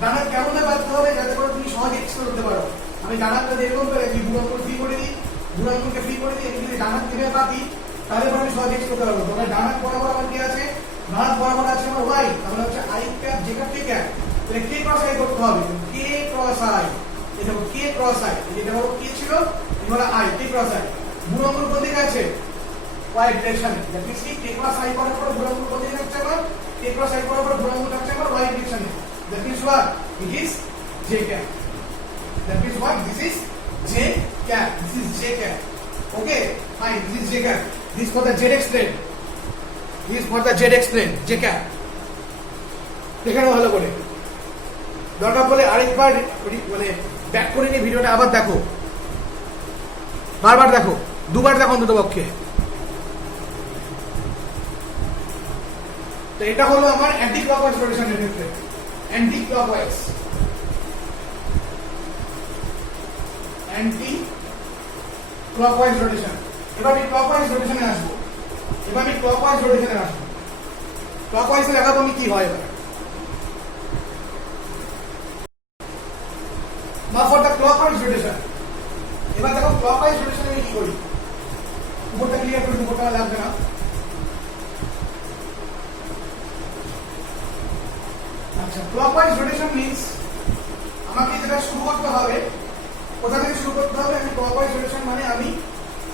ডান হাত কেমন করে বাঁধতে হবে যাতে করে তুমি সহজে এক্স করতে পারো। আমি ডান হাতটা এরকম করে কি বুড়ো আঙ্গুল ফ্রি করে দিই, বুড়ো আঙ্গুলকে ফ্রি করে দিই, যদি ডান হাত কিভাবে বাঁধি তাহলে আমি সহজে এক্স করতে পারবো। তবে ডান হাত বরাবর আমার কি আছে? ডান হাত বরাবর আছে আমার ওয়াই, তাহলে হচ্ছে I cap, J cap, K cap. তাহলে কে ক্রস আই করতে হবে, কে ক্রস আই। এই দেখো কে ক্রস আই, এটা বড় কে ছিল, এটা হলো আই, কে ক্রস আই। বুড়ো আঙ্গুল কোন দিকে আছে? ওয়াই ডিরেকশনে। দ্যাট মিন্স কি কে ক্রস আই করার পরে বুড়ো আঙ্গুল কোন দিকে থাকছে আমার? কে ক্রস আই করার পরে বুড়ো আঙ্গুল থাকছে আমার ওয়াই ডিরেকশনে। That means what? It is j cap. That means what? This is j cap. This is j cap. Okay, fine. This is j cap. This for the zx plane. This for the zx plane. j cap. দেখে নাও ভালো করে, দরকার বলে আরেকবার মানে ব্যাক করে নিয়ে ভিডিওটা আবার দেখো, বারবার দেখো, দুবার দেখো অন্তত পক্ষে। তো এটা হলো আমার অ্যান্টি ক্লকওয়াইজ রোটেশনের ক্ষেত্রে, anti clockwise, anti clockwise rotation. এবার আমি ক্লকওয়াইজ রোটেশনে আসবো, ক্লকওয়াইজে দেখাবো আমি কি হয় এবার। Now for the clockwise rotation, এবার দেখো ক্লকওয়াইজ রোটেশনে আমি কি করি, উপরটা ক্লিয়ার করে, উপরটা লাগবে না। আচ্ছা, ক্লকওয়াইজ রোটেশন মিন্স আমাকে যেটা শুরু করতে হবে, কোথা থেকে শুরু করতে হবে? আমি ক্লকওয়াইজ রোটেশন মানে আমি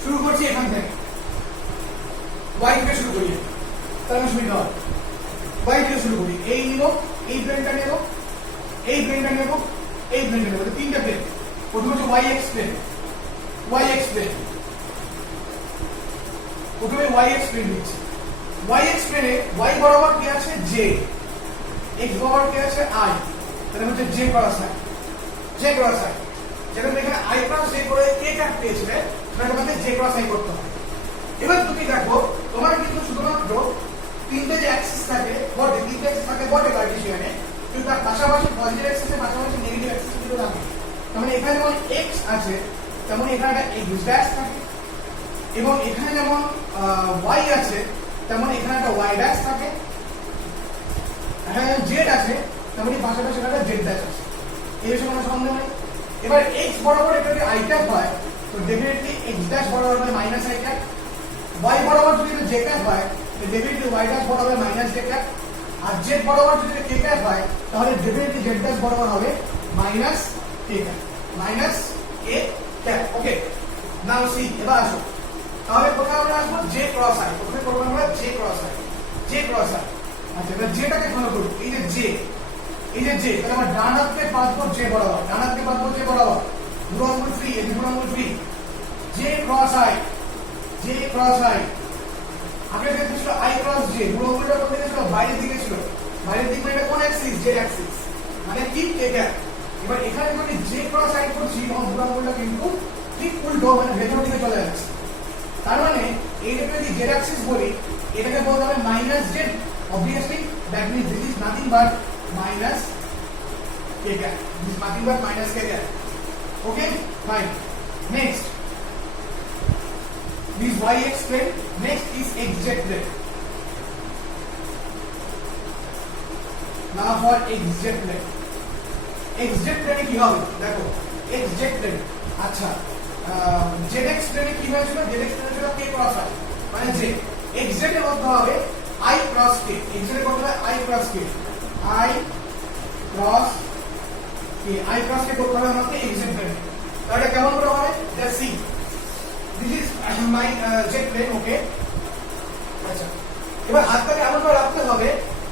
শুরু করছি এখান থেকে, y থেকে শুরু করি, তাহলে সুবিধা হয়। y থেকে শুরু করি, এই নিব, এই প্লেনটা নেব, এই প্লেনটা নেব, এই প্লেনটা নেব, তিনটা প্লেন। প্রথমে হচ্ছে y x প্লেন, প্রথমে y x প্লেন নিচ্ছি। y x প্লেনে y বরাবর কি আছে? j, x বরাবর কি আছে? i, তাহলে হচ্ছে j ক্রস i, যেটা এখানে i ক্রস j করে k ক্যাপ পেয়েছিলে, সেটা তোমাকে j ক্রস i করতে হবে। এবার তুমি দেখো তোমার কিন্তু শুধুমাত্র তিনটে যে অ্যাক্সিস থাকে বটে, তিনটে অ্যাক্সিস থাকে বটে কার্টেসিয়ানে, কিন্তু তার পাশাপাশি পজিটিভ অ্যাক্সিসের পাশাপাশি নেগেটিভ অ্যাক্সিস কিন্তু থাকে। তার মানে এখানে যেমন x আছে তেমন এখানে একটা x ড্যাশ থাকে, এবং এখানে যেমন y আছে তেমন এখানে একটা y ড্যাশ থাকে, এখানে z আছে তেমন এই পাশাপাশি একটা z ড্যাশ আছে। এই বিষয়ে কোনো সন্দেহ নেই। এবার x বরাবর এটা যদি i ক্যাপ হয় তো ডেফিনেটলি x ড্যাশ বরাবর হবে মাইনাস i ক্যাপ, y বরাবর যদি j ক্যাপ হয় তো ডেফিনেটলি y ড্যাশ বরাবর হবে মাইনাস j ক্যাপ, আর z বরাবর যদি k ক্যাপ হয় তাহলে ডেফিনেটলি z ড্যাশ বরাবর হবে minus k cap, minus k cap. Okay, now see, এবার আসো তাহলে কোথায় আমরা আসবো? j ক্রস i, কোথায় করব আমরা? j cross i। আচ্ছা, এবার যেটাকে ফলো করব, এই যে j, তাহলে আমরা ডান হাতকে পাতবো j বরাবর, বুড়ো আঙুল ফ্রি, এই বুড়ো আঙুল ফ্রি, j ক্রস i, আগে যেটা ছিল i ক্রস j, বুড়ো আঙুলটা কোথায় ছিল? বাইরের দিকে ছিল, বাইরের দিকে। এটা কোন অ্যাক্সিস? z অ্যাক্সিস, মানে কি k ক্যাপ। এবার এখানে যদি j ক্রস i করছি তখন বুড়ো আঙুলটা কিন্তু ঠিক উল্টো, মানে ভেতর দিকে চলে যাচ্ছে। তার মানে এইটাকে যদি z অ্যাক্সিস বলি, এটাকে বলতে হবে minus z, obviously that means this is nothing but minus k cap, this is nothing but minus k cap. Okay, fine. Next, this y-x plane, next is xz plane. Now for xz plane, কি হবে দেখো, xz plane, আচ্ছা zx plane কি হয়েছিল? zx plane ছিল k cross i, মানে j, xz এর মধ্যে হবে i cross k, xz এর মধ্যে i cross k, i cross করতে হবে আমাকে xz plane। তাহলে কেমন করে হবে? let's see, this is my z plane. ওকে, আচ্ছা এবার হাতটাকে এমন করে রাখতে হবে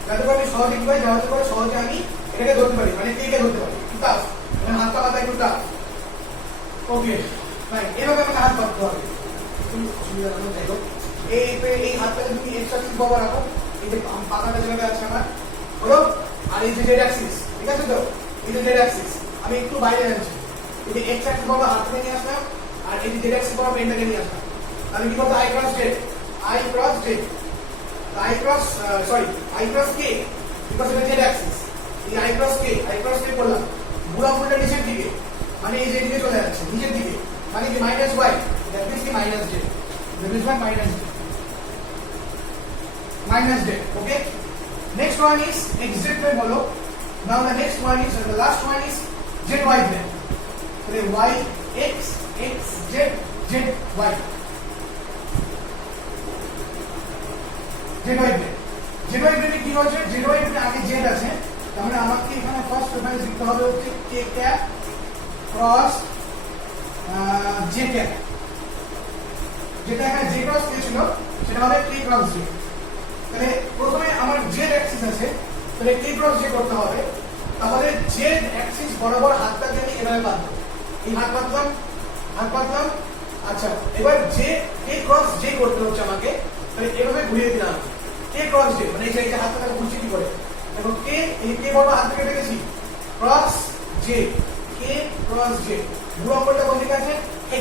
যাতে করে আমি সহজে কি হয়, যাতে করে সহজে আমি এটাকে ধরতে পারি, মানে কে ধরতে পারি, ঠিক আছে? মানে হাতটা পাতা একটু টাফ। ওকে, ফাইন, এভাবে আমাকে হাত ধরতে হবে। সুবিধা হলো, যাই হোক, এই হাতটাকে তুমি এক্স অ্যাক্সিস বরাবর রাখো, এই যে পাতাটা যেভাবে আছে আমার হলো, আর এই যে জেড অ্যাক্সিস, ঠিক আছে তো? এই যে জেড অ্যাক্সিস আমি একটু বাইরে যাচ্ছি, এই যে এক্স অ্যাক্সিস বরাবর হাতটাকে নিয়ে আসলাম, আর এই যে জেড অ্যাক্সিস বরাবর পেনটাকে নিয়ে আসলাম। আমি কি বলবো? i cross j, i cross k, because এটা জেড অ্যাক্সিস, এই i cross k করলাম, বুড়ো আঙুলটা নিচের দিকে, মানে এই যে দিকে চলে যাচ্ছে, নিচের দিকে, মানে কি মাইনাস y, that means কি minus j, that means what? minus j. Okay, next one is xz plane bolo. Now the next one is, the last one is zy plane. So y x z zy plane, কি হচ্ছে? zy plane আগে z আছে, তার মানে আমাকে এখানে ফার্স্ট প্রেফারেন্স দিতে হবে হচ্ছে k cap cross j cap, যেটা এখানে j ক্রস k ছিল সেটা হবে k ক্রস j। তাহলে প্রথমে আমার z অ্যাক্সিস আছে, তাহলে k ক্রস j করতে হবে। তাহলে z অ্যাক্সিস বরাবর হাতটাকে আমি এভাবে বাঁধবো, এই হাত বাঁধলাম। আচ্ছা, এবার j k ক্রস j করতে হচ্ছে আমাকে, তাহলে এভাবে ঘুরিয়ে দিলাম k ক্রস j, মানে এই যে হাতটাকে ঘুরছি কি করে, দেখো k, এই k বরাবর হাত থেকে রেখেছি, cross j, k cross j, বুড়ো আঙুলটা কোন দিকে আছে?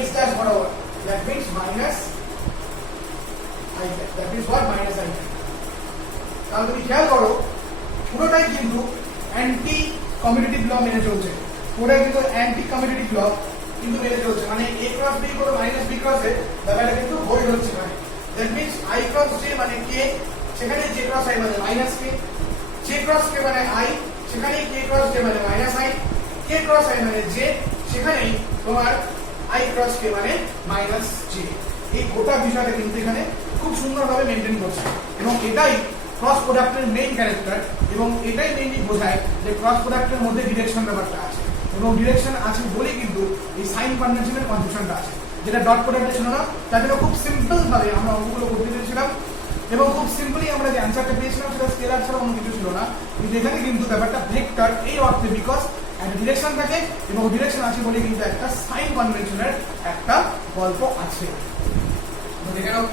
x ড্যাশ বরাবর, that means minus i cap, that means what? minus i cap. তাহলে তুমি খেয়াল করো পুরোটাই কিন্তু অ্যান্টি কমিউটেটিভ ল মেনে চলছে, পুরোটাই কিন্তু অ্যান্টি কমিউটেটিভ ল কিন্তু মেনে চলছে, মানে a ক্রস b করে মাইনাস b ক্রসে ব্যাপারটা কিন্তু ভয়েড হচ্ছে না। That means i cross j মানে k, সেখানে j ক্রস i মানে minus k, j cross k মানে i, সেখানে k ক্রস j মানে minus i, k cross i মানে j, সেখানেই তোমার i ক্রস k মানে মাইনাস j। এই গোটা বিষয়টা কিন্তু এখানে খুব সুন্দরভাবে মেনটেন করছে এবং এটাই ক্রস প্রোডাক্টের মেইন ক্যারেক্টার এবং এটাই মেইনলি বোঝায় যে ক্রস প্রোডাক্টের মধ্যে ডিরেকশন ব্যাপারটা আছে এবং ডিরেকশন আছে বলেই কিন্তু এই সাইন কনভেনশনের কনফিউশনটা আছে, যেটা ডট প্রোডাক্টে ছিল না। তার জন্য খুব সিম্পল ভাবে আমরা অঙ্কগুলো করতে পেরেছিলাম এবং খুব সিম্পলি আমরা যে অ্যান্সারটা পেয়েছিলাম সেটা স্কেলার ছাড়া অন্য কিছু ছিল না, কিন্তু এখানে কিন্তু ব্যাপারটা ভেক্টর এই অর্থে বিকজ একটা ডিরেকশন থাকে এবং ডিরেকশন আছে বলে কিন্তু একটা সাইন কনভেনশনের একটা গল্প আছে। দেখে নাও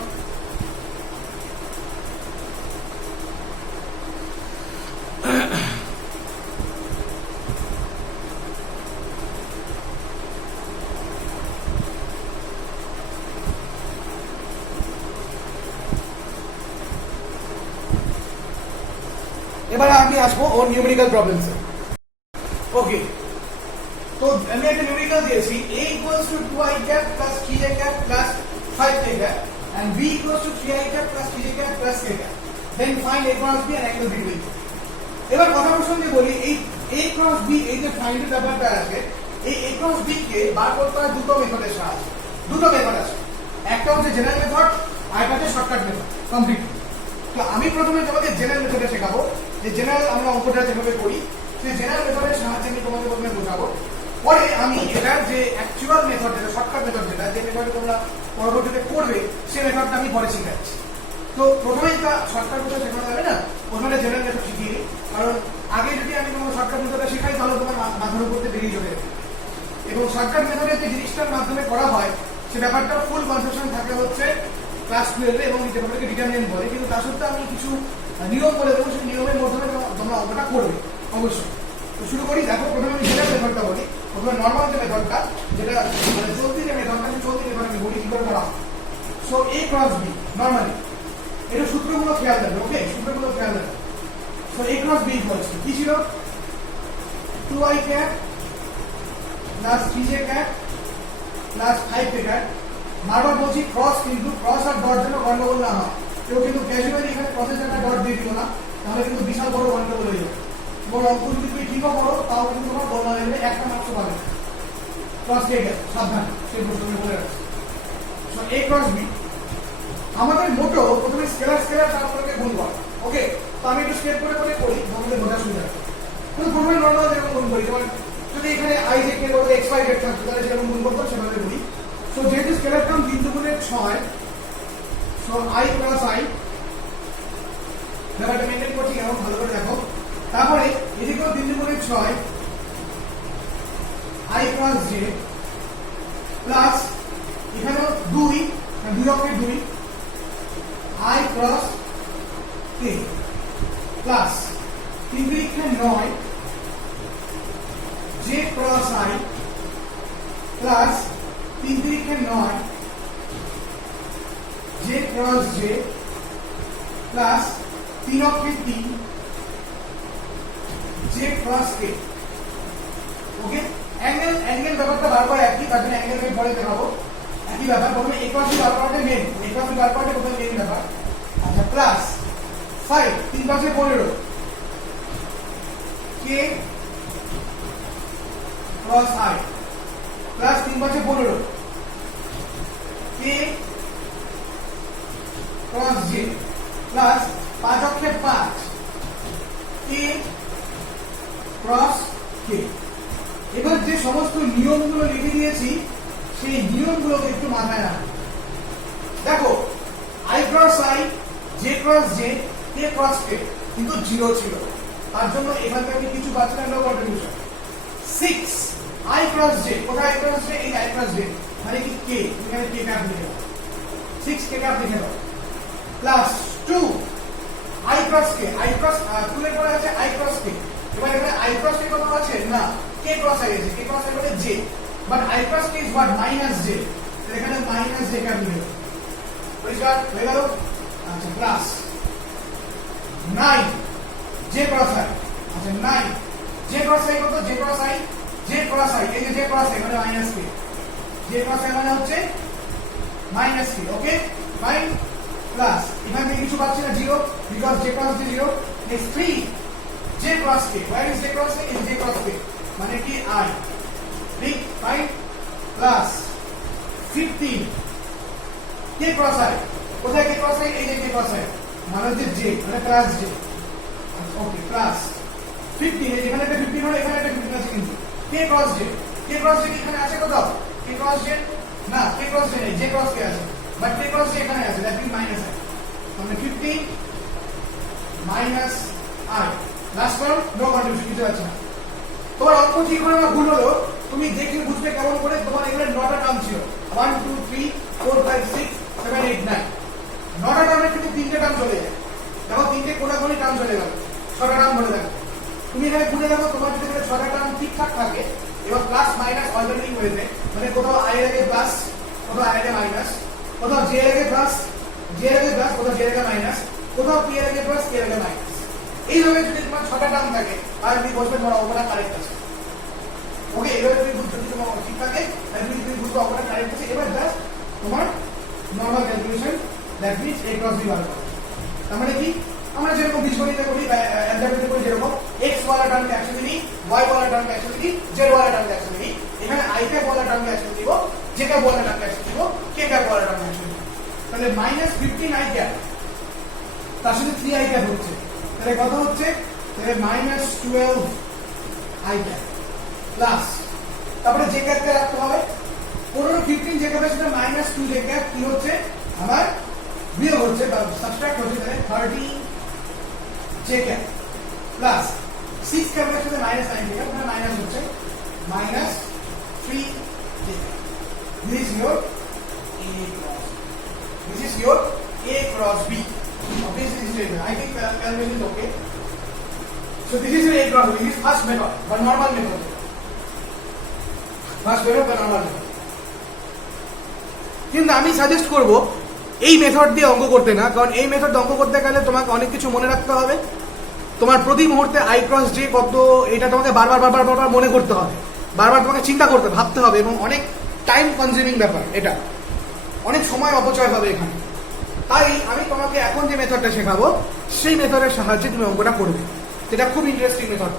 এবারে আমি আসবো ওর নিউমেরিক্যাল প্রবলেমসে। ওকে, তো আমি একটা নিউমেরিক্যাল দিয়েছি a equals to 2i cap plus 3j cap plus 5k cap and b equals to 3i cap plus 3j cap plus k cap, then find a cross b and angle between। এবার কথা প্রসঙ্গে বলি এই a cross b এই যে ফাইন্ড এর ব্যাপারটা আছে, এই a cross b কে বার করতে হয় দুটো মেথডের সাহায্যে। দুটো মেথড আছে, একটা হচ্ছে জেনারেল মেথড আর একটা হচ্ছে শর্টকাট মেথড কমপ্লিট। তো আমি প্রথমে তোমাকে জেনারেল মেথডে শেখাবো যে জেনারেল আমরা অঙ্কটা যেভাবে করি সেই জেনারেল মেথডের সাহায্যে আমি তোমাকে প্রথমে বোঝাবো, পরে আমি এটার যে অ্যাকচুয়াল মেথড যেটা শর্টকাট মেথড যেটা যে মেথডে তোমরা পরবর্তীতে করবে সেই মেথডটা আমি পরে শিখাচ্ছি। তো প্রথমেই তা শর্টকাট মেথড শেখানো যাবে না, প্রথমে জেনারেল মেথড শিখিয়ে নিই, কারণ আগে যদি আমি তোমাকে শর্টকাট মেথডটা শেখাই তাহলে তোমার মাথার উপর দিয়ে বেরিয়ে চলে যাবে এবং শর্টকাট মেথডের যে জিনিসটার মাধ্যমে করা হয় সে ব্যাপারটা ফুল কনসেপশন থাকে হচ্ছে ক্লাস 12 এবং যে ব্যাপারটাকে ডিটারমিনেন্ট বলে, কিন্তু তার সত্ত্বেও আমি কিছু নিয়ম বলে দেবো, সেই নিয়মের মাধ্যমে তোমরা অঙ্কটা করবে অবশ্যই। তো শুরু করি, দেখো প্রথমে আমি জেনারেল মেথডটা বলি, প্রথমে নর্মাল যে মেথডটা যেটা মানে চলতি যে মেথডটা চলতি মেথড আমি বলি কি করে করা হয়। So a cross b normally এটা সূত্রগুলো খেয়াল রাখবে, ওকে সূত্রগুলো খেয়াল রাখবে। So a cross b equals to কি ছিল 2i cap plus 3j cap plus 5k cap। বারবার বলছি ক্রস, কিন্তু ক্রস আর ডট যেন গন্ডগোল না হয়, কেউ কিন্তু ক্যাজুয়ালি এখানে ক্রসের জায়গায় ডট দিয়ে দিল না, তাহলে কিন্তু বিশাল বড় গন্ডগোল হয়ে যাবে। বড় অঙ্ক যদি তুমি ঠিকও করো তাও কিন্তু তোমার গণনা লেভেলে একটা মাত্র পাবে ক্রস কে গেছে, সাবধান সেই প্রশ্নটা বলে রাখছি। সো a ক্রস b আমাদের মোটো প্রথমে স্কেলার স্কেলার তারপরে গুণ করা, ওকে। তো আমি একটু স্কেল করে করে করি তোমাদের বোঝার সুবিধা হবে। তো প্রথমে নরমাল যেরকম গুণ করি, যেমন যদি এখানে i j কে বলতে x y z থাকতো তাহলে যেরকম গুণ করতাম সেভাবে করি। সো যেহেতু স্কেলার টার্ম 3 দুগুণে 6, সো i প্লাস i ব্যাপারটা মেনটেন করছি কেমন ভালো করে দেখো। তারপরে এদিকেও 3 দুগুণে 6 i প্লাস j প্লাস এখানেও 2 অক্ষের 2 i প্লাস k প্লাস 3 দুগুণে 9 j প্লাস i প্লাস 3 দুগুণে 9 j ক্রস j প্লাস 3 অক্ষের 3 j ক্রস k, ওকে। অ্যাঙ্গেল ব্যাপারটা বারবার একই, তার জন্য অ্যাঙ্গেল আমি পরে দেখাবো। একই ব্যাপার, প্রথমে a ক্রস b বার করাটা মেন, a ক্রস b বার করাটা প্রথমে মেন ব্যাপার। আচ্ছা, প্লাস 5 3 পাশে 15 k ক্রস i প্লাস 3 পাশে 15 k ক্রস j প্লাস 5 অক্ষে 5 k ক্রস k। এবার যে সমস্ত নিয়মগুলো লিখে দিয়েছি সেই নিয়মগুলোকে একটু মাথায় রাখো। দেখো i cross i, j cross j, k cross k কিন্তু 0 ছিল, তার জন্য এখান থেকে কিছু বাঁচে না, no contribution. 6 i cross j, কোথায় i ক্রস j? এই i ক্রস j মানে কি k, এখানে k ক্যাপ লিখে দাও, 6 k ক্যাপ লিখে দাও plus 2 i cross k, i cross 2 এর পরে আছে i ক্রস k। এবার এখানে i ক্রস k কত আছে না k ক্রস i আছে, k ক্রস i মানে j, but i cross k is what minus j, এখানে মাইনাস j ক্যাপ লিখে দাও, পরিষ্কার হয়ে গেল। আচ্ছা, প্লাস 9 জে ক্রস আই। আচ্ছা 9 জে ক্রস আই কত? J cross I, J cross I, এই যে জে ক্রস আই মানে minus K, J cross I মানে হচ্ছে মাইনাস কে। ওকে ফাইন, প্লাস এখান থেকে কিছু পাচ্ছি না, 0 because J cross K 0। Next 3 J cross K, where is J cross K? Is J cross কে মানে কি আই। ঠিক fine, plus 15 K cross I. কোথায় কে ক্রস আই? এই যে কে ক্রস আই মানে হচ্ছে জে মানে প্লাস জে। ওকে প্লাস 15, এই যেখানে একটা 15 হলো এখানে একটা 15 আছে, কিন্তু কে ক্রস জে, কে ক্রস জে এখানে আছে কোথাও? কে ক্রস জে না, কে ক্রস জে নেই, জে ক্রস কে আছে, বাট কে ক্রস জে এখানে আছে, দ্যাট মিন্স মাইনাস আই। মানে 15 minus I, last term no contribution, কিছু আছে না। তোমার অঙ্ক ঠিক করে না ভুল হলো, তুমি দেখে বুঝবে কেমন করে। তোমার এখানে 9টা টার্ম ছিল, 1 2 3 4 5 6 7 8 9, 9টা টার্মের কিন্তু 3টে টার্ম চলে যায়। দেখো 3টে কোনাগুনি টার্ম চলে গেল, 6টা টার্ম ধরে দেখো। তুমি এখানে খুঁজে দেখো তোমার যদি এখানে 6টা টার্ম ঠিকঠাক থাকে, এবার প্লাস মাইনাস অল্টারনেটিং হয়েছে, মানে কোথাও আই এর আগে প্লাস, কোথাও আই এর আগে মাইনাস, কোথাও জে এর আগে প্লাস, জে এর আগে প্লাস, কোথাও জে এর আগে মাইনাস, কোথাও পি এর আগে প্লাস, কে এর আগে মাইনাস। এইভাবে যদি তোমার 6টা টার্ম থাকে আর তুমি বসবে তোমার অঙ্কটা কারেক্ট আছে। ওকে, এবার তুমি যদি তোমার ঠিক থাকে তাহলে তুমি বুঝবে অঙ্কটা কারেক্ট আছে। এবার জাস্ট তোমার normal calculation, that means a cross b বার করো। তার মানে কি, আমরা যেরকম বীজগণিতে করি অ্যালজেব্রাতে করি, যেরকম x ওয়ালা টার্মকে একসাথে নিই, y ওয়ালা টার্মকে একসাথে নিই, z ওয়ালা টার্মকে একসাথে নিই, এখানে i ক্যাপ ওয়ালা টার্মকে একসাথে নিব, j ক্যাপ ওয়ালা টার্মকে একসাথে নিব, k ক্যাপ ওয়ালা টার্মকে একসাথে নিব। তাহলে -15 i ক্যাপ তার সাথে 3 i ক্যাপ হচ্ছে, তাহলে কত হচ্ছে? তাহলে -12 i ক্যাপ প্লাস, তারপরে জে ক্যাপকে রাখতে হবে 15 15 জে ক্যাপের সাথে -2 জে ক্যাপ কি হচ্ছে আমার বিয়োগ হচ্ছে বা সাবট্রাক্ট হচ্ছে, তাহলে 30 জে ক্যাপ প্লাস 6 ক্যাপের সাথে -9 জে ক্যাপ মানে মাইনাস হচ্ছে -3 J cap. This is your a cross, this is your a cross b. Obviously this is, I think calculation is okay. So this is your a cross b, this is first method but normal method, first বের হবে নরমাল। কিন্তু আমি সাজেস্ট করব এই মেথড দিয়ে অঙ্ক করতে না, কারণ এই মেথড অঙ্ক করতে গেলে তোমাকে অনেক কিছু মনে রাখতে হবে। তোমার প্রতি মুহূর্তে আই ক্রস জে কত, এটা তোমাকে বারবার বারবার বারবার মনে করতে হবে, বারবার তোমাকে চিন্তা করতে ভাবতে হবে, এবং অনেক টাইম কনজিউমিং ব্যাপার, এটা অনেক সময় অপচয় হবে এখানে। তাই আমি তোমাকে এখন যে মেথডটা শেখাবো সেই মেথডের সাহায্যে তুমি অঙ্কটা করবে, যেটা খুব ইন্টারেস্টিং মেথড।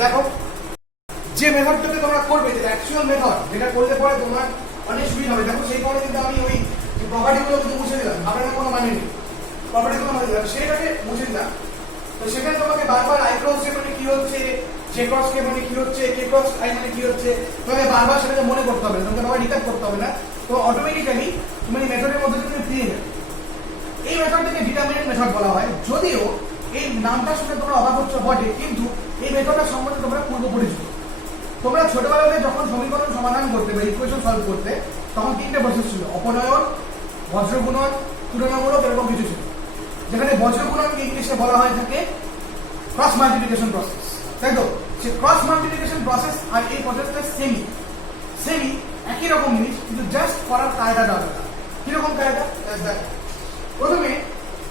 দেখো যে মেথডটাকে তোমরা করবে, যেটা অ্যাকচুয়াল মেথড, যেটা করলে পরে তোমার অনেক সুবিধা হবে। দেখো সেই পরে কিন্তু আমি ওই প্রপার্টিগুলো কিন্তু মুছে দিলাম, আপনার কোনো মানে নেই, প্রপার্টিগুলো মুছে দিলাম, সেটাকে মুছে দিলাম। তো সেখানে তোমাকে বারবার আই ক্রস জে মানে কি হচ্ছে, জে ক্রস কে মানে কি হচ্ছে, কে ক্রস আই মানে কি হচ্ছে, তোমাকে বারবার সেটাকে মনে করতে হবে, তোমাকে বারবার রিক্যাপ করতে হবে না। তো অটোমেটিক্যালি তুমি এই মেথডের মধ্যে তুমি পেয়ে যাবে। এই মেথডটাকে ডিটারমিনেন্ট মেথড বলা হয়, যদিও এই নামটা শুনে তোমরা অবাক হচ্ছ বটে, কিন্তু এই মেথডটা সম্বন্ধে তোমরা পূর্ব পরিচিত। তোমরা ছোটবেলায় যখন সমীকরণ সমাধান করতে বা ইকুয়েশন সলভ করতে, তখন 3টে প্রসেস ছিল, অপনয়ন, বজ্রগুণন, তুলনামূলক, এরকম কিছু ছিল। যেখানে বজ্রগুণনকে ইংলিশে বলা হয় থাকে ক্রস মাল্টিপ্লিকেশন প্রসেস, তাই তো? সে ক্রস মাল্টিপ্লিকেশন প্রসেস আর এই প্রসেসটা সেমি সেমি একই রকম জিনিস, কিন্তু জাস্ট করার কায়দাটা আলাদা। কিরকম কায়দা? প্রথমে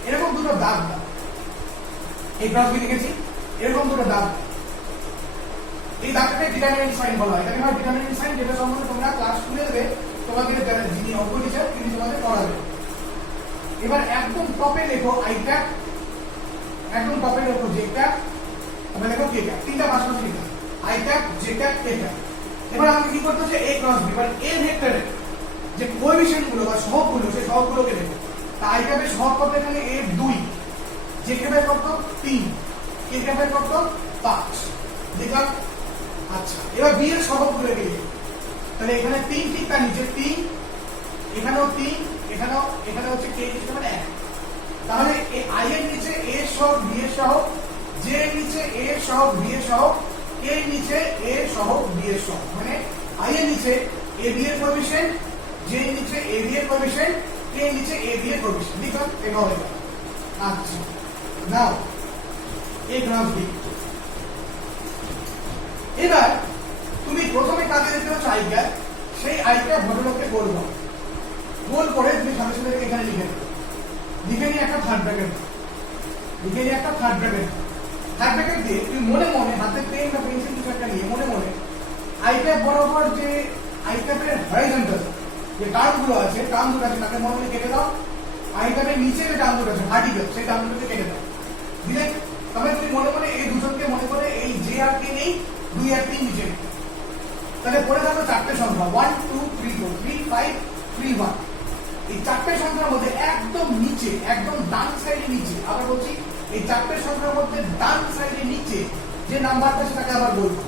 এরকম দুটো দাগ দাও, এই গ্রাফ লিখেছি, এরকম দুটো দাগ, এই দাগটাকে ডিটারমিনেন্ট সাইন বলা হয়। এটাকে ডিটারমিনেন্ট সাইন, যেটা সম্বন্ধে তোমরা ক্লাস 12 তোমাকে যিনি অঙ্ক টিচার তিনি তোমাদের পড়াবেন। এবার একদম টপে লেখো আই ক্যাপ, একদম টপে লেখো জে ক্যাপ, এবার লেখো কে ক্যাপ, তিনটা পাশাপাশি লিখো, I cap, J cap, K cap. এবার আমাকে কি করতে হচ্ছে, এ ক্রস বি। এবার এ ভেক্টরের যে কোএফিশিয়েন্ট গুলো বা সহগগুলো, সেই সহগগুলোকে লেখো। তা আই ক্যাপের সহগ কত? এখানে এ 2, জে ক্যাপের কত 3, কে ক্যাপের কত 5, দেখলাম। আচ্ছা, এবার বি এর সহগগুলো লিখে, তাহলে এখানে 3 ঠিক তার নিচে 3, এখানেও 3, এখানেও, এখানে হচ্ছে কে হিসেবে মানে 1। তাহলে এই আই এর নিচে এ সহগ, বি এর সহগ, জে এর নিচে এ সহগ, বি এর সহগ, কে এর নিচে এ সহগ, বি এর সহগ, মানে আই এর নিচে এ বি এর কোএফিশিয়েন্ট, জে এর নিচে এ বি এর কোএফিশিয়েন্ট, কে এর নিচে এ বি এর কোএফিশিয়েন্ট, লিখলাম, এটা হয়ে গেল। আচ্ছা, নাও এ গ্রাফ বি। এবার তুমি প্রথমে কাজে দেখতে পাচ্ছ আই ক্যাপ, সেই আই ক্যাপ ভদ্রলোককে গোল করো, গোল করে তুমি সাথে সাথে এখানে লিখে দেবে, লিখে নিয়ে একটা থার্ড ব্র্যাকেট, লিখে নিয়ে একটা থার্ড ব্র্যাকেট দিয়ে তুই মনে মনে হাতে পেন বা পেন্সিল কিছু একটা নিয়ে মনে মনে আই ক্যাপ বরাবর যে আই ক্যাপের হরাইজন্টাল যে টার্মগুলো আছে তাকে মনে মনে কেটে দাও। আই ক্যাপের নিচে যে টার্মগুলো আছে ভার্টিক্যাল সেই টার্মগুলোকে কেটে দাও। দিলে তবে তুমি মনে মনে এই দুজনকে মনে করে এই যে আর কে নেই 2 আর 3 নিচে তাহলে পড়ে থাকলো চারটে সংখ্যা 1 2 3 4 3 5 3 1। এই চারটে সংখ্যার মধ্যে একদম নিচে একদম ডান সাইডে নিচে আবার বলছি এই চারটে সংখ্যার মধ্যে ডান সাইডে নিচে যে নাম্বারটা সেটাকে আবার বলবো।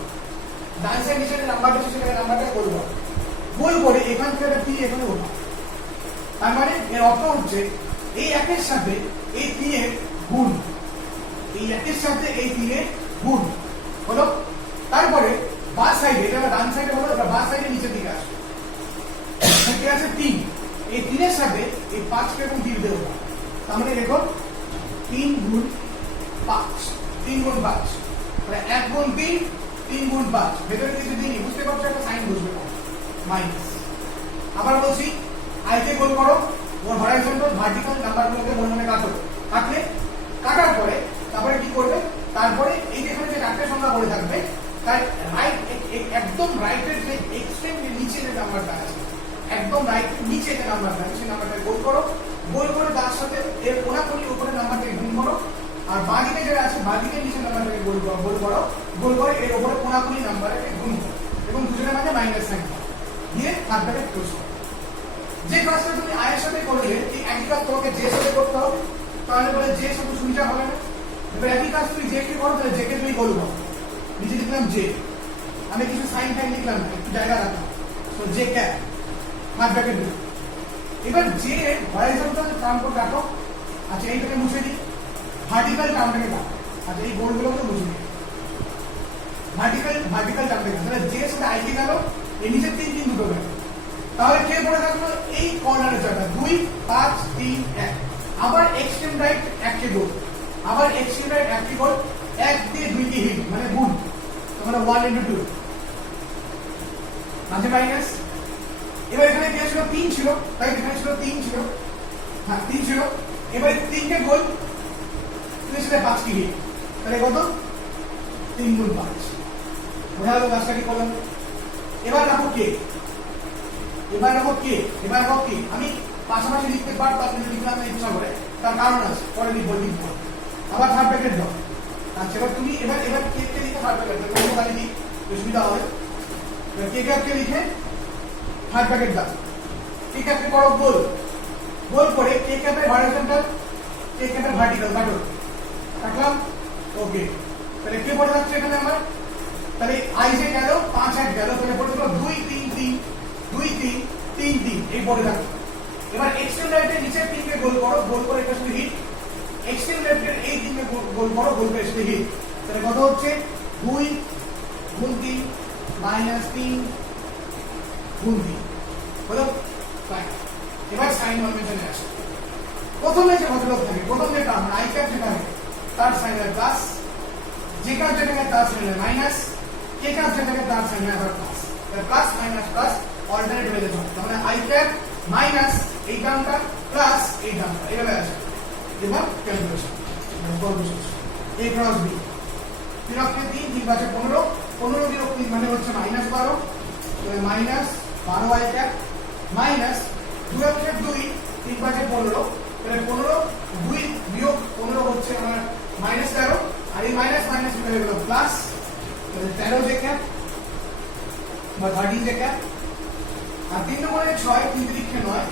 ডান সাইড নিচে যে নাম্বারটা সেটাকে নাম্বারটা বলবো। গোল করে এখান থেকে একটা 3 এখানে ওঠা। তার মানে এর অর্থ হচ্ছে এই একের সাথে এই 3 এর গুণ, এই একের সাথে এই 3 এর গুণ হলো। তারপরে বাঁ সাইডে এটা ডান সাইডে হলো, এটা বাঁ সাইডে নিচের দিকে আসে ঠিক আছে 3 এই 3 এর সাথে এই 5 কে গুণ 3 দেবো। তার মানে দেখো 3 গুণ 5 3 গুণ 5 মানে 1 গুণ 3 3 গুণ 5 ভেতরে কিছু দিনই বুঝতে পারছো একটা সাইন বসবে মাইনাস। আবার বলছি আই কে গোল করো ওর হরাইজন্টাল ভার্টিক্যাল নাম্বারগুলোকে মনে মনে কাটো। কাটার পরে তারপরে কি করবে? তারপরে এই যেখানে যে চারটে সংখ্যা পড়ে থাকবে তার রাইট একদম রাইটের যে এক্সট্রিম নিচে যে নাম্বারটা আছে একদম রাইটের নিচে যে নাম্বারটা আছে সেই নাম্বারটাকে গোল করো। গোল করে তার সাথে এর কোনাকুনি উপরে নাম্বারটাকে গুণ করো। আর বাঁদিকে যেটা আছে বাঁদিকের নিচে নাম্বারটাকে গোল করো। গোল করে এর উপরে কোনাকুনি নাম্বারটাকে গুণ করো এবং দুজনের মাঝে মাইনাস সাইন দাও দিয়ে হাতটাকে ক্লোজ করো। যে কাজটা তুমি আয়ের সাথে করলে এই একই কাজ তোমাকে যে সাথে করতে হবে, তাহলে বলে যে শুধু সুবিধা হবে না। এবার একই কাজ তুমি যে কে করো তাহলে যে কে তুমি গোল করো। নিচে লিখলাম যে, আমি কিছু সাইন টাইন লিখলাম একটু জায়গা রাখলাম, তো যে ক্যাপ হাত ব্র্যাকেট দিলাম। এবার যে হরাইজন্টাল টার্মটা কাটো, আচ্ছা এইটাকে মুছে দিই। ভার্টিক্যাল টার্মটাকে কাটো, আচ্ছা এই গোলগুলোকে মুছে দিই। ভার্টিক্যাল টার্মটাকে তাহলে যে সাথে আইকে গেল এই নিচে 3 3 দুটো গেল। তাহলে কে পড়ে থাকলো এই কর্নারে জায়গা 2 5 3 1। আবার এক্সট্রিম রাইট 1 কে গোল, আবার এক্সট্রিম রাইট 1 কে গোল, 1 দিয়ে 2 কে হিট মানে গুণ, মানে 1 into 2 মাঝে মাইনাস। এবার এখানে কি ছিল 3 ছিল, তাই এখানে ছিল 3 ছিল, হ্যাঁ 3 ছিল। এবার 3 কে গোল 3 সাথে 5 কে হিট তাহলে কত 3 গুণ 5 বোঝা গেল কাজটা কি করলাম। এবার রাখো কে, আমি পাশাপাশি লিখতে পারতাম কিন্তু লিখলাম না ইচ্ছা করে, তার কারণ আছে পরে লিখবো। আবার থার্ড ব্র্যাকেট দাও। আচ্ছা এবার তুমি এবার কে কে লিখে থার্ড ব্র্যাকেট দাও, কোনো কালি দিই সুবিধা হবে। কে কে লিখে থার্ড ব্র্যাকেট দাও। কে কে করো গোল করে কে ক্যাপের হরাইজন্টাল কে ক্যাপের ভার্টিক্যাল কাটো, রাখলাম ওকে। তাহলে কে পড়ে যাচ্ছে এখানে আমার, তাহলে আই যে গেল 5 1 গেল, তাহলে পড়ে গেল 2 3 3 2 3 3 3 এই পড়ে থাকলো। এবার এক্সট্রিম রাইটের নিচের 3 কে গোল করো, গোল করে এটা শুধু হিট। এক্সট্রিম লেফটের এই 3 কে গোল করো, গোল করে শুধু হিট। তাহলে কত হচ্ছে 2 গুণ 3 মাইনাস 3 গুণ 3 হলো ফাইন। এবার সাইন কনভেনশনে আসে। প্রথমে যে ভদ্রলোক থাকে, প্রথম যে টার্ম আই ক্যাপ যেটা থাকে তার সাইন হয় প্লাস, যে কাপ যেটাকে তার সাইন হয় মাইনাস, কে কাপ যেটাকে তার সাইন হয় আবার plus. Plus minus plus alternate হয়ে যাবে। তাহলে আই ক্যাপ মাইনাস এই টার্মটা প্লাস এই টার্মটা এভাবে আসে। এবার ক্যালকুলেশন a ক্রস b 3 অক্ষে 3 3 পাঁচে 15 15 বিয়োগ 3 মানে হচ্ছে মাইনাস 12, তাহলে মাইনাস 12 আই ক্যাপ মাইনাস 2 অক্ষে 2 3 পাঁচে 15, তাহলে 15 2 বিয়োগ 15 হচ্ছে আমার মাইনাস 13, আর এই মাইনাস মাইনাস হয়ে গেল প্লাস, তাহলে 13 যে ক্যাপ বা 13 যে ক্যাপ। আর 3 নম্বরে 6 3 তিরিক্ষে 9,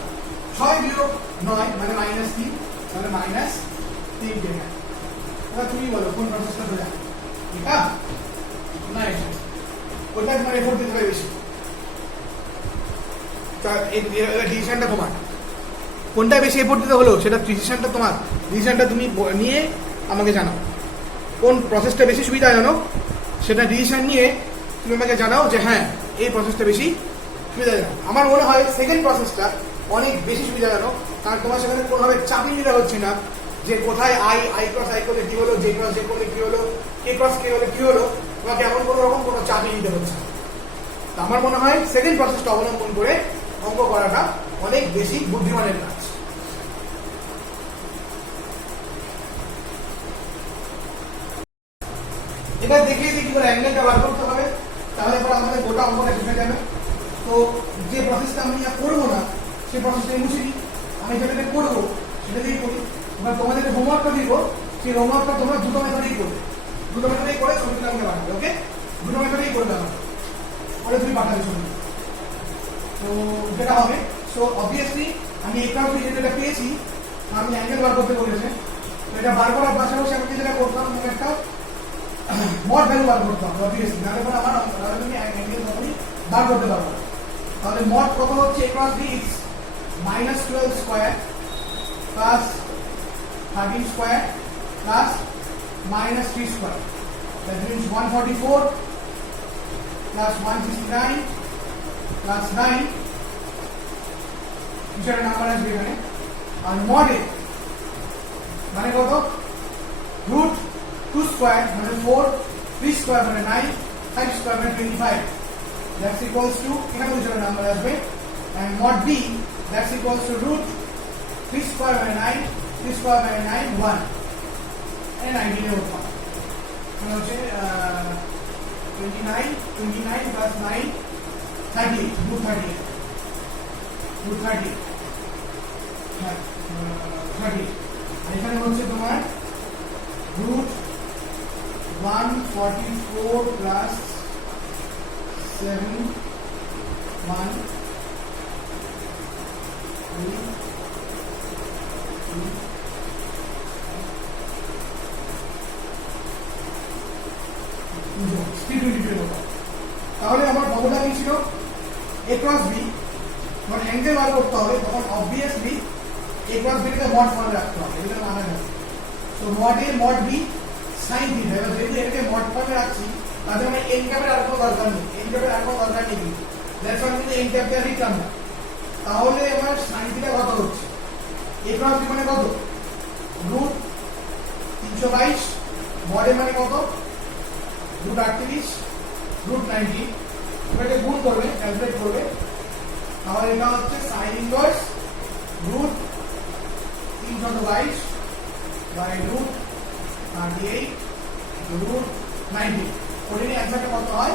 6 বিয়োগ 9 মানে মাইনাস 3, তাহলে মাইনাস 3 কে ক্যাপ। এবার তুমি বলো কোন প্রসেসটা হলো এটা না এটা, কোনটা তোমার এফোর্ট দিতে হবে বেশি? তা এই ডিসিশনটা তোমার, কোনটা বেশি এফোর্ট দিতে হলো সেটা ডিসিশনটা তোমার। ডিসিশনটা তুমি নিয়ে আমাকে জানাও কোন প্রসেসটা বেশি সুবিধাজনক, সেটা ডিসিশন নিয়ে তুমি আমাকে জানাও যে হ্যাঁ এই প্রসেসটা বেশি সুবিধাজনক। আমার মনে হয় সেকেন্ড প্রসেসটা অনেক বেশি সুবিধাজনক, কারণ তোমার সেখানে কোনোভাবে চাপিয়ে নিতে হচ্ছে না যে কোথায় আই ক্রস আই করলে কি হলো, জে ক্রস জে করলে কি হলো, কে ক্রস কে হলে কি হলো, তোমাকে এমন কোনো রকম কোনো চাপিয়ে নিতে হচ্ছে না। তো আমার মনে হয় সেকেন্ড প্রসেসটা অবলম্বন করে অঙ্ক করাটা অনেক বেশি বুদ্ধিমানের কাজ। এবার দেখিয়ে দিই কি করে অ্যাঙ্গেলটা বার করতে হবে, তাহলে পরে আমাদের গোটা অঙ্কটা শিখে যাবে। তো যে প্রসেসটা আমি আর করবো না সেই প্রসেসটা মুছে দিই, আমি যেটাতে করবো সেটা দিয়েই করি। এবার তোমাদেরকে হোমওয়ার্কটা দিব, সেই হোমওয়ার্কটা তোমরা দুটো মেথডেই করবে, দুটো মেথডেই করে ছবিটা আমাকে বানাবে। ওকে, দুটো মেথডেই করবে আমাকে, পরে তুমি পাঠাবে ছবি। তো যেটা হবে, সো অবভিয়াসলি আমি এখানে যেটা পেয়েছি আমি অ্যাঙ্গেল বার করতে বলেছে, তো এটা বার করার পাশাপাশি আমাকে যেটা করতাম একটা মড ভ্যালু বার করতে হবে অবভিয়াসলি, নাহলে পরে আমার আমি অ্যাঙ্গেল তখনই বার করতে পারবো। তাহলে মড কত হচ্ছে a cross b is -12 square plus 13 square plus -3 square, that means 144 plus 169 plus 9, দুটো নাম্বার আসবে এখানে। আর মডে মানে কত, রুট 2 স্কয়ার মানে 4, 3 স্কয়ার মানে 9, 5 স্কয়ার মানে 25, that's equals to এখানে দুটো নাম্বার আসবে। and mod b that's equals to root 3 square মানে 9, 3 স্কয়ার মানে 9, 1 and 19 এর উপর মানে হচ্ছে 29 plus 9 30, root 30, হ্যাঁ 30, এখানে হচ্ছে তোমার root 144 plus 7 1 তাহলে আমার ফর্মুলা কি ছিল, a cross b, যখন অ্যাঙ্গেল বার করতে হবে তখন obviously a cross b K mod ফর্মে রাখতে হবে, এটা মানা যায়। So mod a mod b sin theta, এবার যেহেতু এটাকে মড ফর্মে রাখছি তাহলে আমি n ক্যাপের আর কোনো দরকার নেই, n ক্যাপের আর কোনো দরকার নেই, দ্যাটস ওয়াই আমি n ক্যাপ দিয়ে লিখলাম না। তাহলে আমার sin থিটা কত হচ্ছে, a cross b মানে কত, রুট 322, মড a মানে কত, রুট 38, রুট 90, এটাকে গুণ করবে, ক্যালকুলেট করবে, তাহলে এটা হচ্ছে sin inverse root 322 by root 38 root 90। ওটারই অ্যান্সারটা কত হয়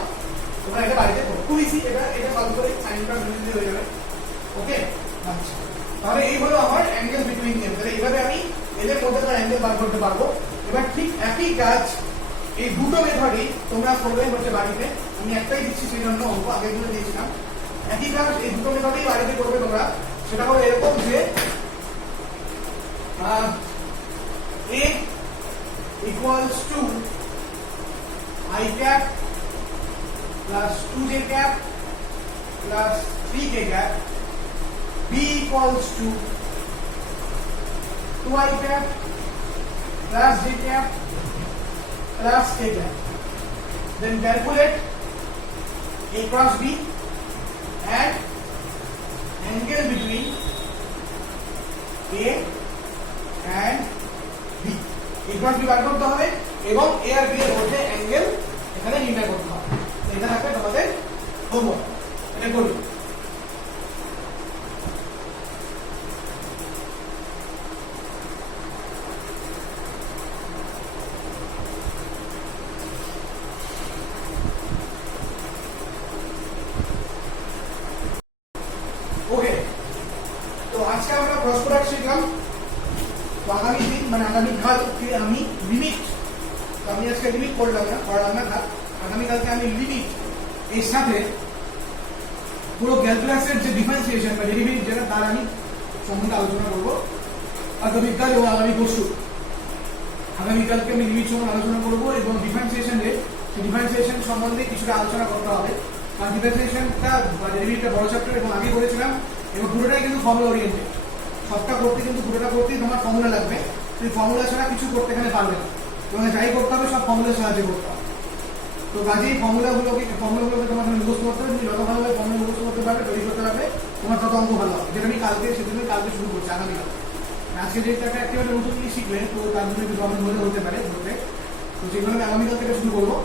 তোমরা এটা বাড়িতে করো, খুব ইজি, এটা সলভ করে sin ইনভার্স নিতে হয়ে যাবে। ওকে, আচ্ছা তাহলে এই হলো আমার অ্যাঙ্গেল বিটুইন দেম। তাহলে এইভাবে আমি এদের মধ্যে অ্যাঙ্গেল বার করতে পারবো। এবার ঠিক একই কাজ এই দুটো মেথডই তোমরা করবে হচ্ছে বাড়িতে, আমি একটাই দিচ্ছি সেই জন্য অঙ্ক আগে গুলো দিয়েছিলাম, একই কাজ এই দুটো মেথডই বাড়িতে করবে তোমরা। সেটা হলো এরকম যে a equals to I cap plus 2j cap plus 3k cap, b equals to 2I cap plus j cap plus k cap. Then calculate a cross b and angle between a and b. a cross b বার করতে হবে এবং a আর b এর মধ্যে অ্যাঙ্গেল এখানে নির্ণয় করতে হবে। এটা থাকবে তোমাদের হোমওয়ার্ক, এটা করবে। ওকে, তো আজকে আমরা ক্রস প্রোডাক্ট শিখলাম। তো আগামী দিন মানে আগামীকালকে আমি লিমিট, তো আমি আজকে লিমিট করলাম না, আগামীকালকে আমি লিমিট এর সাথে পুরো ক্যালকুলাসের যে ডিফারেন্সিয়েশন বা ডেরিভেটিভ যেটা তার আমি সম্বন্ধে আলোচনা করবো আগামীকাল এবং আগামী পরশু। আগামীকালকে আমি লিমিট সম্বন্ধে আলোচনা করবো এবং ডিফারেন্সিয়েশন সম্বন্ধে কিছুটা আলোচনা করতে হবে, কারণ ডিফারেন্সিয়েশনটা বা ডেরিভেটিভটা বড় চ্যাপ্টার এবং আগে বলেছিলাম এবং পুরোটাই কিন্তু ফর্মুলা ওরিয়েন্টেড। সবটা করতে কিন্তু পুরোটা করতেই তোমার ফর্মুলা লাগবে, তুমি ফর্মুলা ছাড়া কিছু করতে এখানে পারবে না, তোমাকে যাই করতে হবে সব ফর্মুলার সাহায্যে করতে হবে। তো কাজেই ফর্মুলাগুলোকে তোমার মুখস্থ করতে হবে, তুমি যত ভালোভাবে ফর্মুলা মুখস্থ করতে পারবে, তৈরি করতে পারবে, তোমার তত অঙ্ক ভালো হবে। যেটা আমি কালকে শুরু করছি আগামীকাল। আজকে যে একটা নতুন জিনিস শিখবে তো তার জন্য একটু প্রবলেম হতে পারে ধরতে, তো সেগুলো আমি আগামীকাল থেকে শুরু করবো।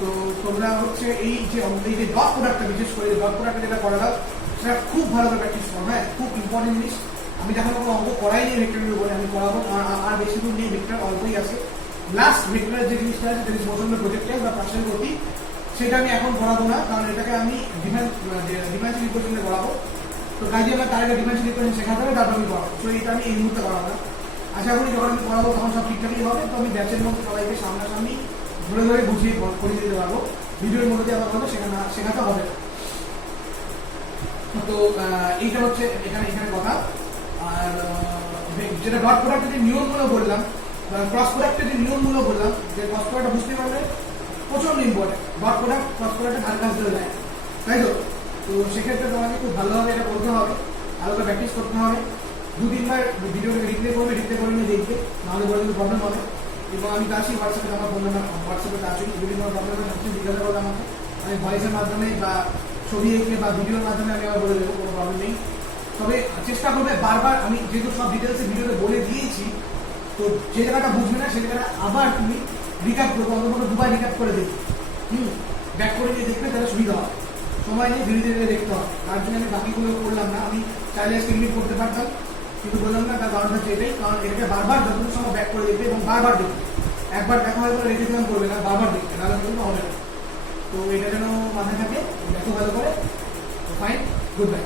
তো তোমরা হচ্ছে এই যে ডট প্রোডাক্টটা, বিশেষ করে ডট প্রোডাক্টটা যেটা করালাম সেটা খুব ভালো করে প্র্যাকটিস করো। হ্যাঁ, খুব ইম্পর্টেন্ট জিনিস। আমি দেখো কোনো অঙ্ক করাই নেই ভেক্টরের উপরে, আমি করাবো। আর বেশি দূর নেই, ভেক্টর অল্পই আছে, লাস্ট ভেক্টরের যে জিনিসটা আছে that is motion by projectile বা পার্শিয়াল গতি, সেটা আমি এখন পড়াবো না, কারণ এটাকে আমি ডিফারেন্সিয়াল ইকুয়েশনে পড়াবো। তো কাজে আমার তার আগে ডিফারেন্সিয়াল ইকুয়েশন শেখাতে হবে, তারপর আমি পড়াবো। তো এটা আমি এই মুহূর্তে পড়াবো না। আশা করি যখন আমি পড়াবো তখন সব ঠিকঠাকই হবে। তো আমি ব্যাচের মধ্যে সবাইকে সামনাসামনি ধরে ধরে বুঝিয়ে পড়িয়ে দিতে পারবো। ভিডিওর মধ্যে দিয়ে আমার কথা শেখাতে হবে না। তো এইটা হচ্ছে এখানে কথা। আর যেটা ডট প্রোডাক্টের যে নিয়মগুলো বললাম, ক্রস প্রোডাক্টের যে নিয়মগুলো বললাম, যে ক্রস প্রোডাক্ট বুঝতে পারলে প্রচন্ড ইম্পর্টেন্ট। ডট প্রোডাক্ট ক্রস প্রোডাক্টের ধার কাজ ধরে যায়, তাই তো? তো সেক্ষেত্রে তোমাকে খুব ভালোভাবে এটা করতে হবে, আলাদা প্র্যাকটিস করতে হবে। 2-3 বার ভিডিওটাকে রিপ্লে করে নিয়ে দেখবে, নাহলে বড় কিছু প্রবলেম হবে। এবং আমি আছি হোয়াটসঅ্যাপে, আমার ফোন নাম্বার হোয়াটসঅ্যাপে আছি, বিভিন্ন প্রবলেমের সাথে জিজ্ঞাসা করলে আমাকে, আমি ভয়েসের মাধ্যমে বা ছবি এঁকে বা ভিডিওর মাধ্যমে আমি আবার বলে দেবো, কোনো প্রবলেম নেই। তবে চেষ্টা করবে বারবার, আমি যেহেতু সব ডিটেলসে ভিডিওতে বলে দিয়েছি, তো যে জায়গাটা বুঝবে না সেই জায়গাটা আবার তুমি রিক্যাপ করবে, অন্তত 2বার রিক্যাপ করে দেখবে, ব্যাক করে নিয়ে দেখবে, তাহলে সুবিধা হয়। সময় নিয়ে ধীরে ধীরে দেখতে হবে। তার জন্য আমি বাকিগুলো করলাম না। আমি চাইলে স্ক্রিন করতে পারতাম, কিন্তু বললাম না। তার কারণটা হচ্ছে এটাই, কারণ এটাকে বারবার যতটুকু সময় ব্যাক করে দেখবে এবং বারবার দেখবে। একবার দেখা হয় করে রেখে দিলাম করবে না, বারবার দেখবে, তাহলে কিন্তু হবে না। তো এটা যেন মাথায় থাকে, দেখো ভালো করে। Fine, good bye.